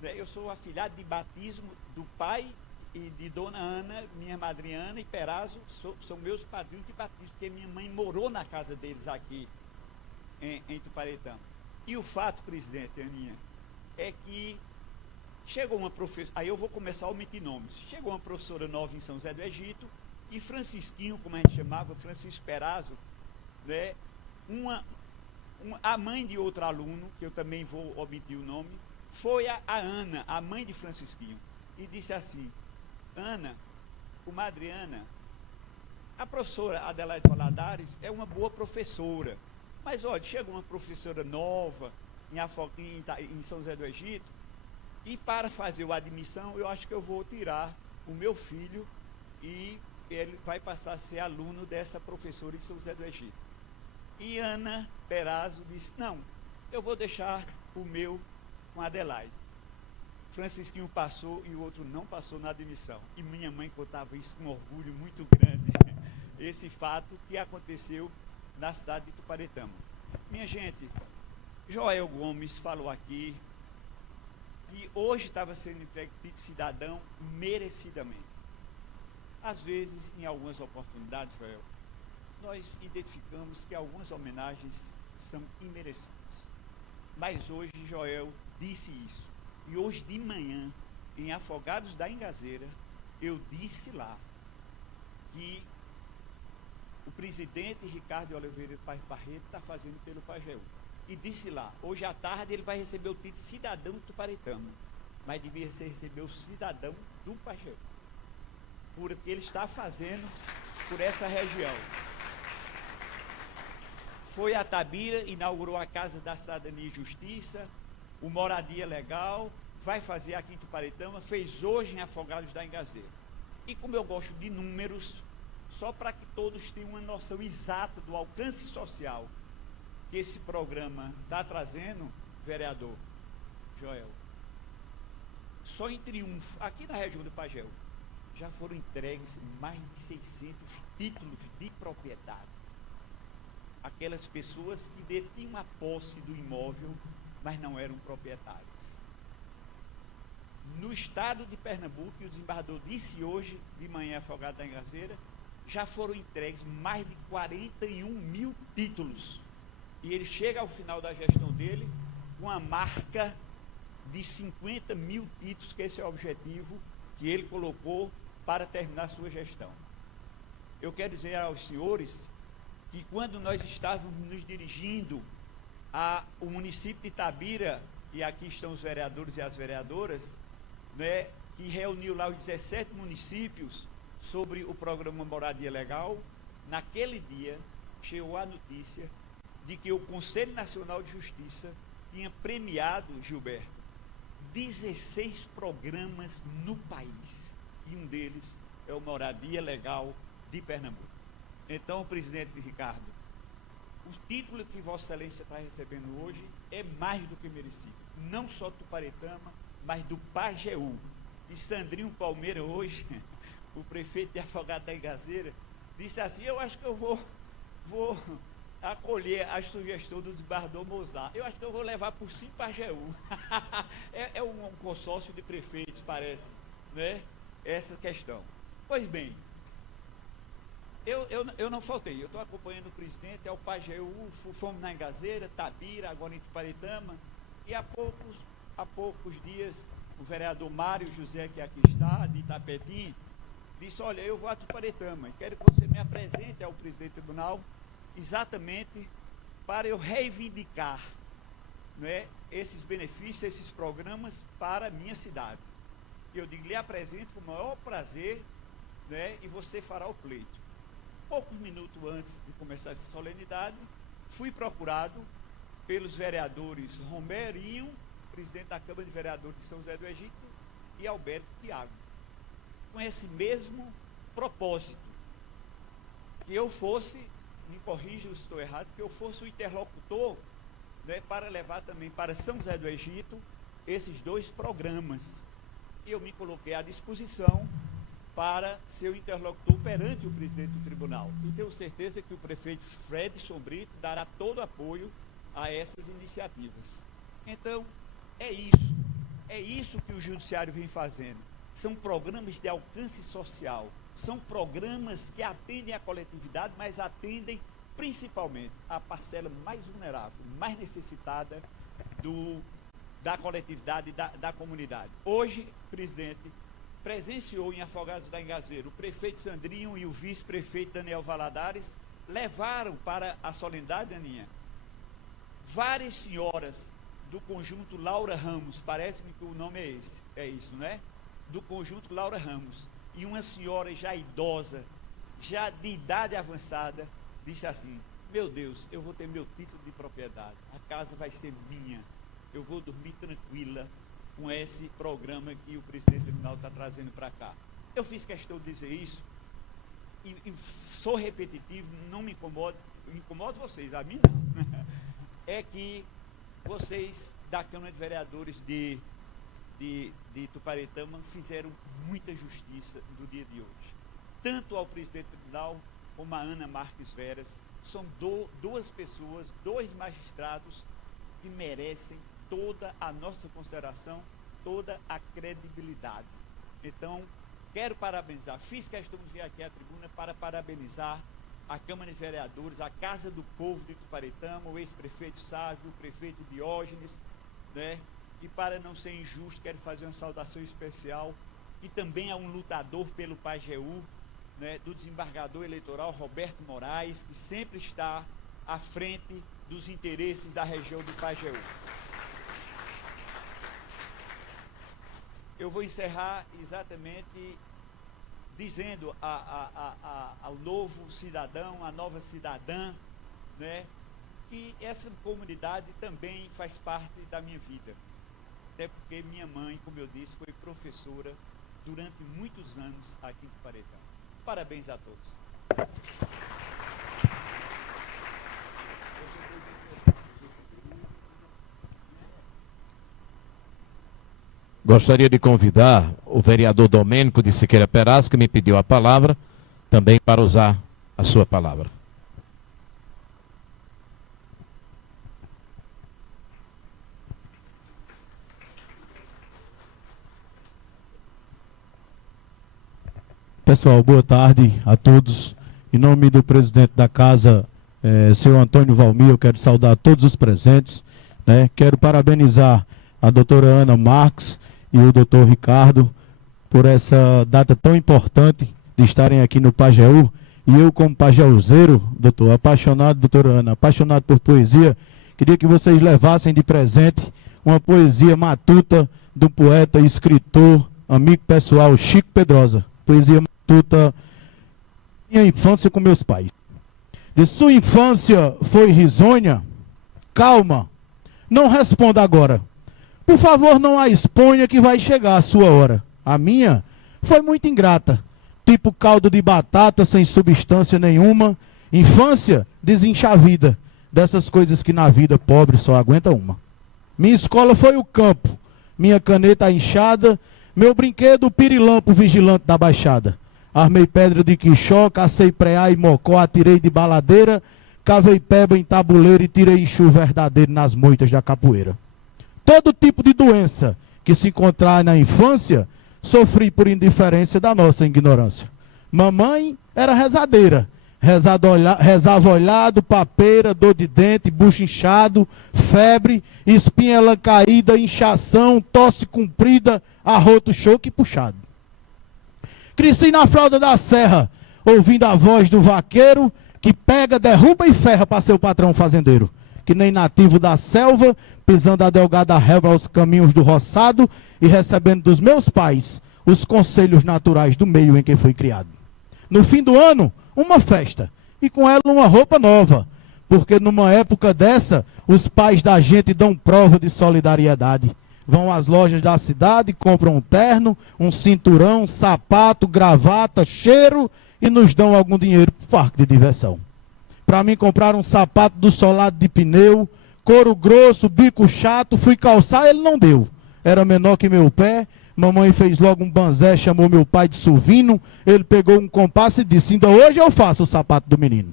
Eu sou afilhado de batismo do pai e de Dona Ana, minha madrinha Ana, e Perazzo são meus padrinhos de batismo, porque minha mãe morou na casa deles aqui em Ituparetama. E o fato, presidente, Aninha, é que chegou uma professora, aí eu vou começar a omitir nomes, chegou uma professora nova em São José do Egito, e Francisquinho, como a gente chamava, Francisco Perazzo, né, a mãe de outro aluno, que eu também vou omitir o nome, foi a Ana, a mãe de Francisquinho, e disse assim: Ana, comadre Ana, a professora Adelaide Valadares é uma boa professora, mas olha, chega uma professora nova em São José do Egito, e para fazer a admissão, eu acho que eu vou tirar o meu filho e ele vai passar a ser aluno dessa professora em São José do Egito. E Ana Perazzo disse: não, eu vou deixar o meu com a Adelaide. Francisquinho passou e o outro não passou na admissão. E minha mãe contava isso com orgulho muito grande, esse fato que aconteceu na cidade de Tuparetama. Minha gente, Joel Gomes falou aqui que hoje estava sendo entregue título de cidadão merecidamente. Às vezes, em algumas oportunidades, Joel, nós identificamos que algumas homenagens são imerecidas. Mas hoje Joel disse isso. E hoje de manhã, em Afogados da Ingazeira, eu disse lá que o presidente Ricardo de Oliveira Paz Barreto está fazendo pelo Pajeú. E disse lá, hoje à tarde ele vai receber o título de cidadão do Tuparetama, mas devia receber o cidadão do Pajeú, porque ele está fazendo por essa região. Foi a Tabira, inaugurou a Casa da Cidadania e Justiça, o Moradia Legal, vai fazer aqui em Tuparetama, fez hoje em Afogados da Ingazeira. E como eu gosto de números, só para que todos tenham uma noção exata do alcance social que esse programa está trazendo, vereador Joel, só em Triunfo, aqui na região do Pajeú, já foram entregues mais de 600 títulos de propriedade. Aquelas pessoas que detinham a posse do imóvel, mas não eram proprietários. No estado de Pernambuco, e o desembargador disse hoje, de manhã, Afogado da Ingazeira, já foram entregues mais de 41 mil títulos. E ele chega ao final da gestão dele com a marca de 50 mil títulos, que esse é o objetivo que ele colocou para terminar a sua gestão. Eu quero dizer aos senhores que quando nós estávamos nos dirigindo ao município de Itabira, e aqui estão os vereadores e as vereadoras, né, que reuniu lá os 17 municípios sobre o programa Moradia Legal, naquele dia chegou a notícia de que o Conselho Nacional de Justiça tinha premiado, Gilberto, 16 programas no país, e um deles é o Moradia Legal de Pernambuco. Então, presidente Ricardo, o título que Vossa Excelência está recebendo hoje é mais do que merecido, não só do Tuparetama, mas do Pajeú. E Sandrinho Palmeira hoje, o prefeito de Afogado da Ingazeira, disse assim, eu acho que eu vou acolher a sugestão do desembargador Mozart, eu acho que eu vou levar por cima Pajeú. é um consórcio de prefeitos, parece, né? Essa questão. Pois bem, eu não faltei, eu estou acompanhando o presidente, é o Pajeú, fomos na Ingazeira, Tabira, agora em Tuparetama, e há poucos dias, o vereador Mário José, que aqui está, de Itapetim, disse, olha, eu vou a Tuparetama, e quero que você me apresente ao presidente do tribunal, exatamente para eu reivindicar, não é, esses benefícios, esses programas para a minha cidade. E eu digo, lhe apresento com o maior prazer, né, e você fará o pleito. Poucos minutos antes de começar essa solenidade, fui procurado pelos vereadores Romerinho, presidente da Câmara de Vereadores de São José do Egito, e Alberto Thiago, com esse mesmo propósito, que eu fosse, me corrijam se estou errado, que eu fosse o interlocutor, né, para levar também para São José do Egito esses dois programas. E eu me coloquei à disposição para ser o interlocutor perante o presidente do tribunal. E tenho certeza que o prefeito Fred Sombrito dará todo o apoio a essas iniciativas. Então, é isso que o judiciário vem fazendo. São programas de alcance social, são programas que atendem a coletividade, mas atendem principalmente a parcela mais vulnerável, mais necessitada da coletividade, da comunidade. Hoje, presidente, presenciou em Afogados da Ingazeira o prefeito Sandrinho e o vice-prefeito Daniel Valadares, levaram para a solenidade, Aninha, várias senhoras do conjunto Laura Ramos, parece-me que o nome é isso, né? Do conjunto Laura Ramos, e uma senhora já idosa, já de idade avançada, disse assim, meu Deus, eu vou ter meu título de propriedade, a casa vai ser minha, eu vou dormir tranquila com esse programa que o presidente do tribunal está trazendo para cá. Eu fiz questão de dizer isso, e sou repetitivo, não me incomodo vocês, a mim não, é que vocês da Câmara de Vereadores de Tuparetama fizeram muita justiça no dia de hoje. Tanto ao presidente do tribunal como a Ana Marques Veras, são duas pessoas, dois magistrados que merecem toda a nossa consideração, toda a credibilidade. Então, quero parabenizar, fiz questão de vir aqui à tribuna para parabenizar a Câmara de Vereadores, a Casa do Povo de Tuparetama, o ex-prefeito Sávio, o prefeito Diógenes, né? E para não ser injusto, quero fazer uma saudação especial, que também é um lutador pelo Pajeú, né, do desembargador eleitoral Roberto Moraes, que sempre está à frente dos interesses da região do Pajeú. Eu vou encerrar exatamente dizendo ao novo cidadão, à nova cidadã, né, que essa comunidade também faz parte da minha vida. Até porque minha mãe, como eu disse, foi professora durante muitos anos aqui em Tuparetama. Parabéns a todos. Gostaria de convidar o vereador Domênico de Siqueira Peraz, que me pediu a palavra, também para usar a sua palavra. Pessoal, boa tarde a todos. Em nome do presidente da casa, senhor Antônio Valmir, eu quero saudar todos os presentes, né? Quero parabenizar a doutora Ana Marques e o doutor Ricardo por essa data tão importante de estarem aqui no Pajeú. E eu, como pajeuzeiro, doutor, apaixonado, doutora Ana, apaixonado por poesia, queria que vocês levassem de presente uma poesia matuta do poeta e escritor, amigo pessoal, Chico Pedrosa. Poesia matuta, minha infância com meus pais. De sua infância foi risonha? Calma, não responda agora. Por favor, não a exponha que vai chegar a sua hora. A minha foi muito ingrata, tipo caldo de batata sem substância nenhuma. Infância desenchavida, dessas coisas que na vida pobre só aguenta uma. Minha escola foi o campo, minha caneta inchada, meu brinquedo o pirilampo vigilante da baixada. Armei pedra de quixó, cacei preá e mocó, atirei de baladeira, cavei peba em tabuleiro e tirei enxu verdadeiro nas moitas da capoeira. Todo tipo de doença que se encontrar na infância, sofri por indiferença da nossa ignorância. Mamãe era rezadeira, rezava olhado, papeira, dor de dente, bucho inchado, febre, espinha caída, inchação, tosse comprida, arroto, choque e puxado. Cresci na fralda da serra, ouvindo a voz do vaqueiro, que pega, derruba e ferra para seu patrão fazendeiro. Que nem nativo da selva, pisando a delgada relva aos caminhos do roçado e recebendo dos meus pais os conselhos naturais do meio em que fui criado. No fim do ano, uma festa, e com ela uma roupa nova, porque numa época dessa, os pais da gente dão prova de solidariedade. Vão às lojas da cidade, compram um terno, um cinturão, sapato, gravata, cheiro e nos dão algum dinheiro para o parque de diversão. Para mim comprar um sapato do solado de pneu, couro grosso, bico chato, fui calçar, ele não deu. Era menor que meu pé, mamãe fez logo um banzé, chamou meu pai de suvino, ele pegou um compasso e disse, ainda hoje eu faço o sapato do menino.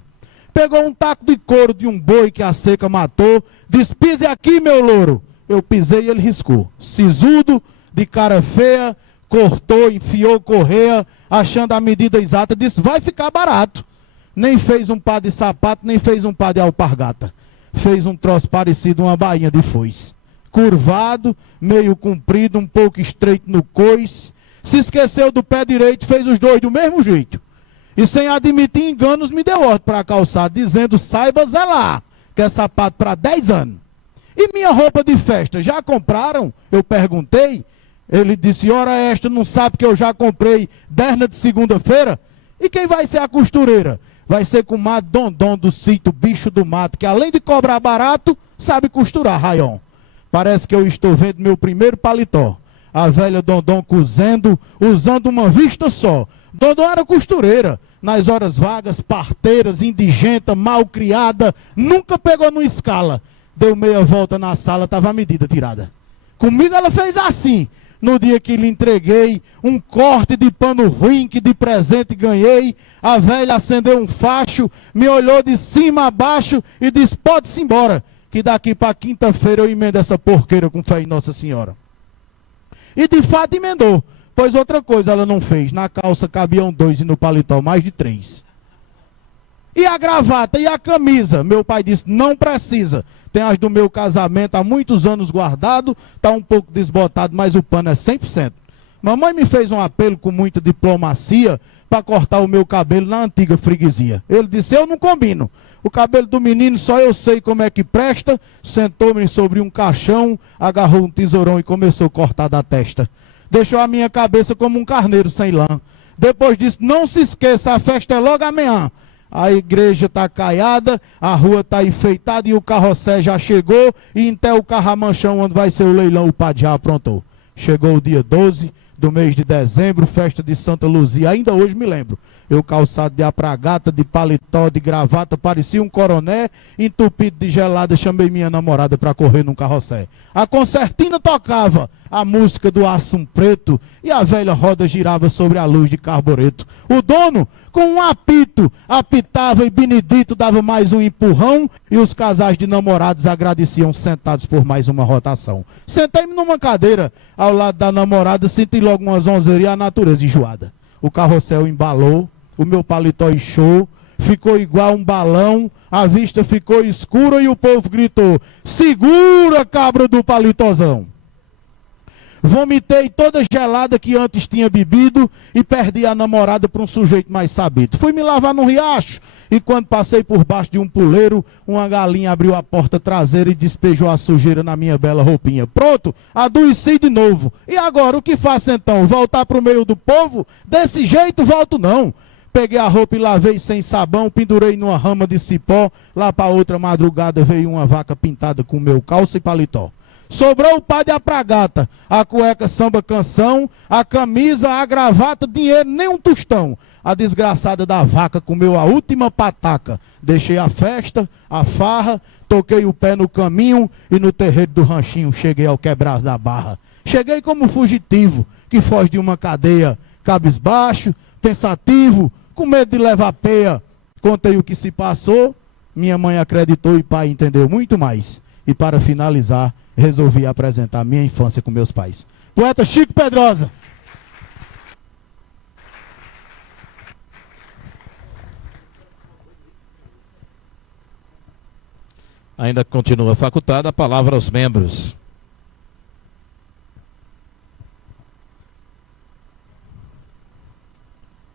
Pegou um taco de couro de um boi que a seca matou, disse, pise aqui, meu louro. Eu pisei e ele riscou. Sisudo, de cara feia, cortou, enfiou correia, achando a medida exata, disse, vai ficar barato. Nem fez um par de sapato, nem fez um par de alpargata. Fez um troço parecido uma bainha de foice. Curvado, meio comprido, um pouco estreito no coice. Se esqueceu do pé direito, fez os dois do mesmo jeito. E sem admitir enganos, me deu ordem para calçar, dizendo, saiba zelar, que é sapato para 10 anos. E minha roupa de festa, já compraram? Eu perguntei. Ele disse, ora esta, não sabe que eu já comprei derna de segunda-feira? E quem vai ser a costureira? Vai ser com o comadre Dondon do sítio Bicho do Mato, que além de cobrar barato, sabe costurar, raion. Parece que eu estou vendo meu primeiro paletó. A velha Dondon cozendo, usando uma vista só. Dondon era costureira. Nas horas vagas, parteiras, indigenta, mal criada, nunca pegou no escala. deu meia volta na sala, estava a medida tirada. Comigo ela fez assim. No dia que lhe entreguei um corte de pano ruim que de presente ganhei, a velha acendeu um facho, me olhou de cima a baixo e disse: pode-se embora, que daqui para quinta-feira eu emendo essa porqueira com fé em Nossa Senhora. E de fato emendou, pois outra coisa ela não fez. Na calça cabiam 2 e no paletó mais de 3. E a gravata e a camisa? Meu pai disse: não precisa. Tem as do meu casamento há muitos anos guardado, está um pouco desbotado, mas o pano é 100%. Mamãe me fez um apelo com muita diplomacia para cortar o meu cabelo na antiga freguesia. Ele disse: eu não combino. O cabelo do menino só eu sei como é que presta. Sentou-me sobre um caixão, agarrou um tesourão e começou a cortar da testa. Deixou a minha cabeça como um carneiro sem lã. Depois disse: não se esqueça, a festa é logo amanhã. A igreja está caiada, a rua está enfeitada e o carrossel já chegou. E até o Carramanchão, onde vai ser o leilão, o padre já aprontou. Chegou o dia 12 do mês de dezembro, festa de Santa Luzia. Ainda hoje me lembro. Eu calçado de apragata, de paletó, de gravata, parecia um coroné, entupido de gelada, chamei minha namorada para correr num carrossel. A concertina tocava a música do Assum Preto e a velha roda girava sobre a luz de carbureto. O dono, com um apito, apitava e Benedito dava mais um empurrão e os casais de namorados agradeciam sentados por mais uma rotação. Sentei-me numa cadeira ao lado da namorada, senti logo uma zonzeira e a natureza enjoada. O carrossel embalou, o meu paletó inchou, ficou igual um balão, a vista ficou escura e o povo gritou: segura, cabra do paletózão! Vomitei toda gelada que antes tinha bebido e perdi a namorada para um sujeito mais sabido. Fui me lavar no riacho e quando passei por baixo de um puleiro, uma galinha abriu a porta traseira e despejou a sujeira na minha bela roupinha. Pronto, adoeci de novo. E agora, o que faço então? Voltar para o meio do povo? Desse jeito volto não. Peguei a roupa e lavei sem sabão, pendurei numa rama de cipó. Lá para outra madrugada veio uma vaca pintada com meu calça e paletó. Sobrou o pá de apragata, a cueca samba canção, a camisa, a gravata, dinheiro, nem um tostão. A desgraçada da vaca comeu a última pataca. Deixei a festa, a farra, toquei o pé no caminho e no terreiro do ranchinho cheguei ao quebrar da barra. Cheguei como fugitivo, que foge de uma cadeia, cabisbaixo, pensativo, com medo de levar peia. Contei o que se passou, minha mãe acreditou e pai entendeu muito mais. E para finalizar, resolvi apresentar minha infância com meus pais. Poeta Chico Pedrosa. Ainda continua facultada a palavra aos membros.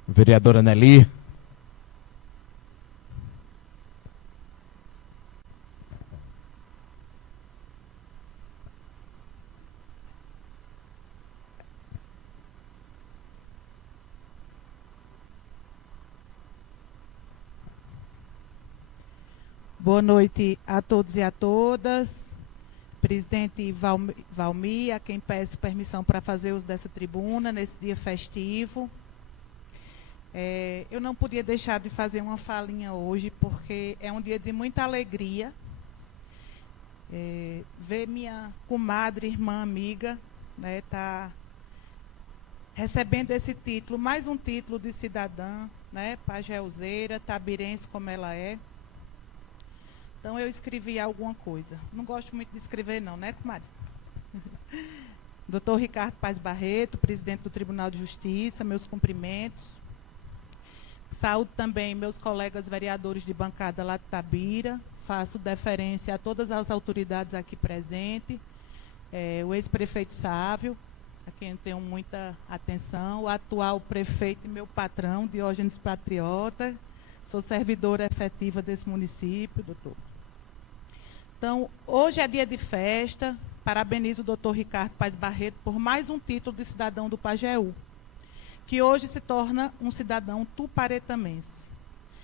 Vereadora Nelly. Boa noite a todos e a todas. Presidente Valmir, a quem peço permissão para fazer uso dessa tribuna nesse dia festivo. Eu não podia deixar de fazer uma falinha hoje, porque é um dia de muita alegria. Ver minha comadre, irmã, amiga, né, tá recebendo esse título, mais um título de cidadã, né, pajeuzeira, tabirense como ela é. Então, eu escrevi alguma coisa. Não gosto muito de escrever, não, né, comadre? Doutor Ricardo Paz Barreto, presidente do Tribunal de Justiça, meus cumprimentos. Saúdo também meus colegas vereadores de bancada lá de Tabira. Faço deferência a todas as autoridades aqui presentes. O ex-prefeito Sávio, a quem eu tenho muita atenção. O atual prefeito e meu patrão, Diógenes Patriota. Sou servidora efetiva desse município, doutor. Então, hoje é dia de festa. Parabenizo o doutor Ricardo Paz Barreto por mais um título de cidadão do Pajeú, que hoje se torna um cidadão tuparetamense.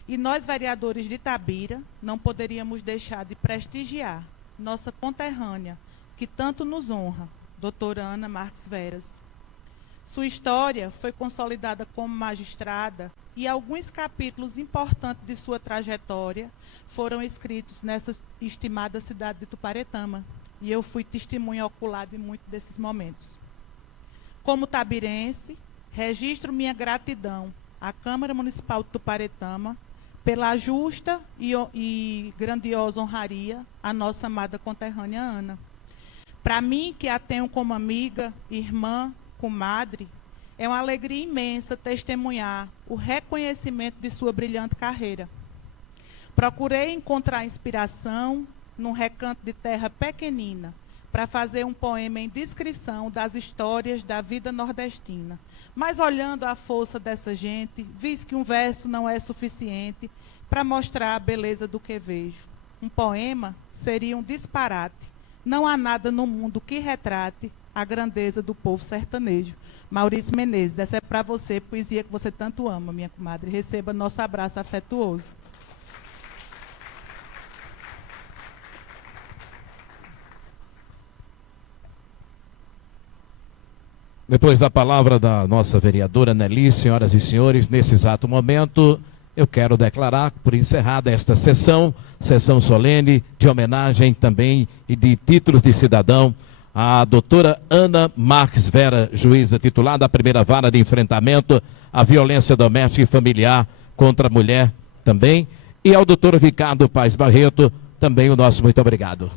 E nós, vereadores de Tabira, não poderíamos deixar de prestigiar nossa conterrânea, que tanto nos honra, doutora Ana Marques Veras. Sua história foi consolidada como magistrada e alguns capítulos importantes de sua trajetória foram escritos nessa estimada cidade de Tuparetama, e eu fui testemunha ocular de muitos desses momentos. Como tabirense, registro minha gratidão à Câmara Municipal de Tuparetama pela justa e grandiosa honraria à nossa amada conterrânea Ana. Para mim, que a tenho como amiga, irmã, comadre, é uma alegria imensa testemunhar o reconhecimento de sua brilhante carreira. Procurei encontrar inspiração num recanto de terra pequenina para fazer um poema em descrição das histórias da vida nordestina. Mas olhando a força dessa gente, vi que um verso não é suficiente para mostrar a beleza do que vejo. Um poema seria um disparate. Não há nada no mundo que retrate a grandeza do povo sertanejo. Maurício Menezes, essa é para você, poesia que você tanto ama, minha comadre. Receba nosso abraço afetuoso. Depois da palavra da nossa vereadora Nelly, senhoras e senhores, nesse exato momento, eu quero declarar por encerrada esta sessão solene de homenagem também e de títulos de cidadão à doutora Ana Marques Vera, juíza titular da primeira vara de enfrentamento à violência doméstica e familiar contra a mulher também, e ao doutor Ricardo Paes Barreto, também o nosso muito obrigado.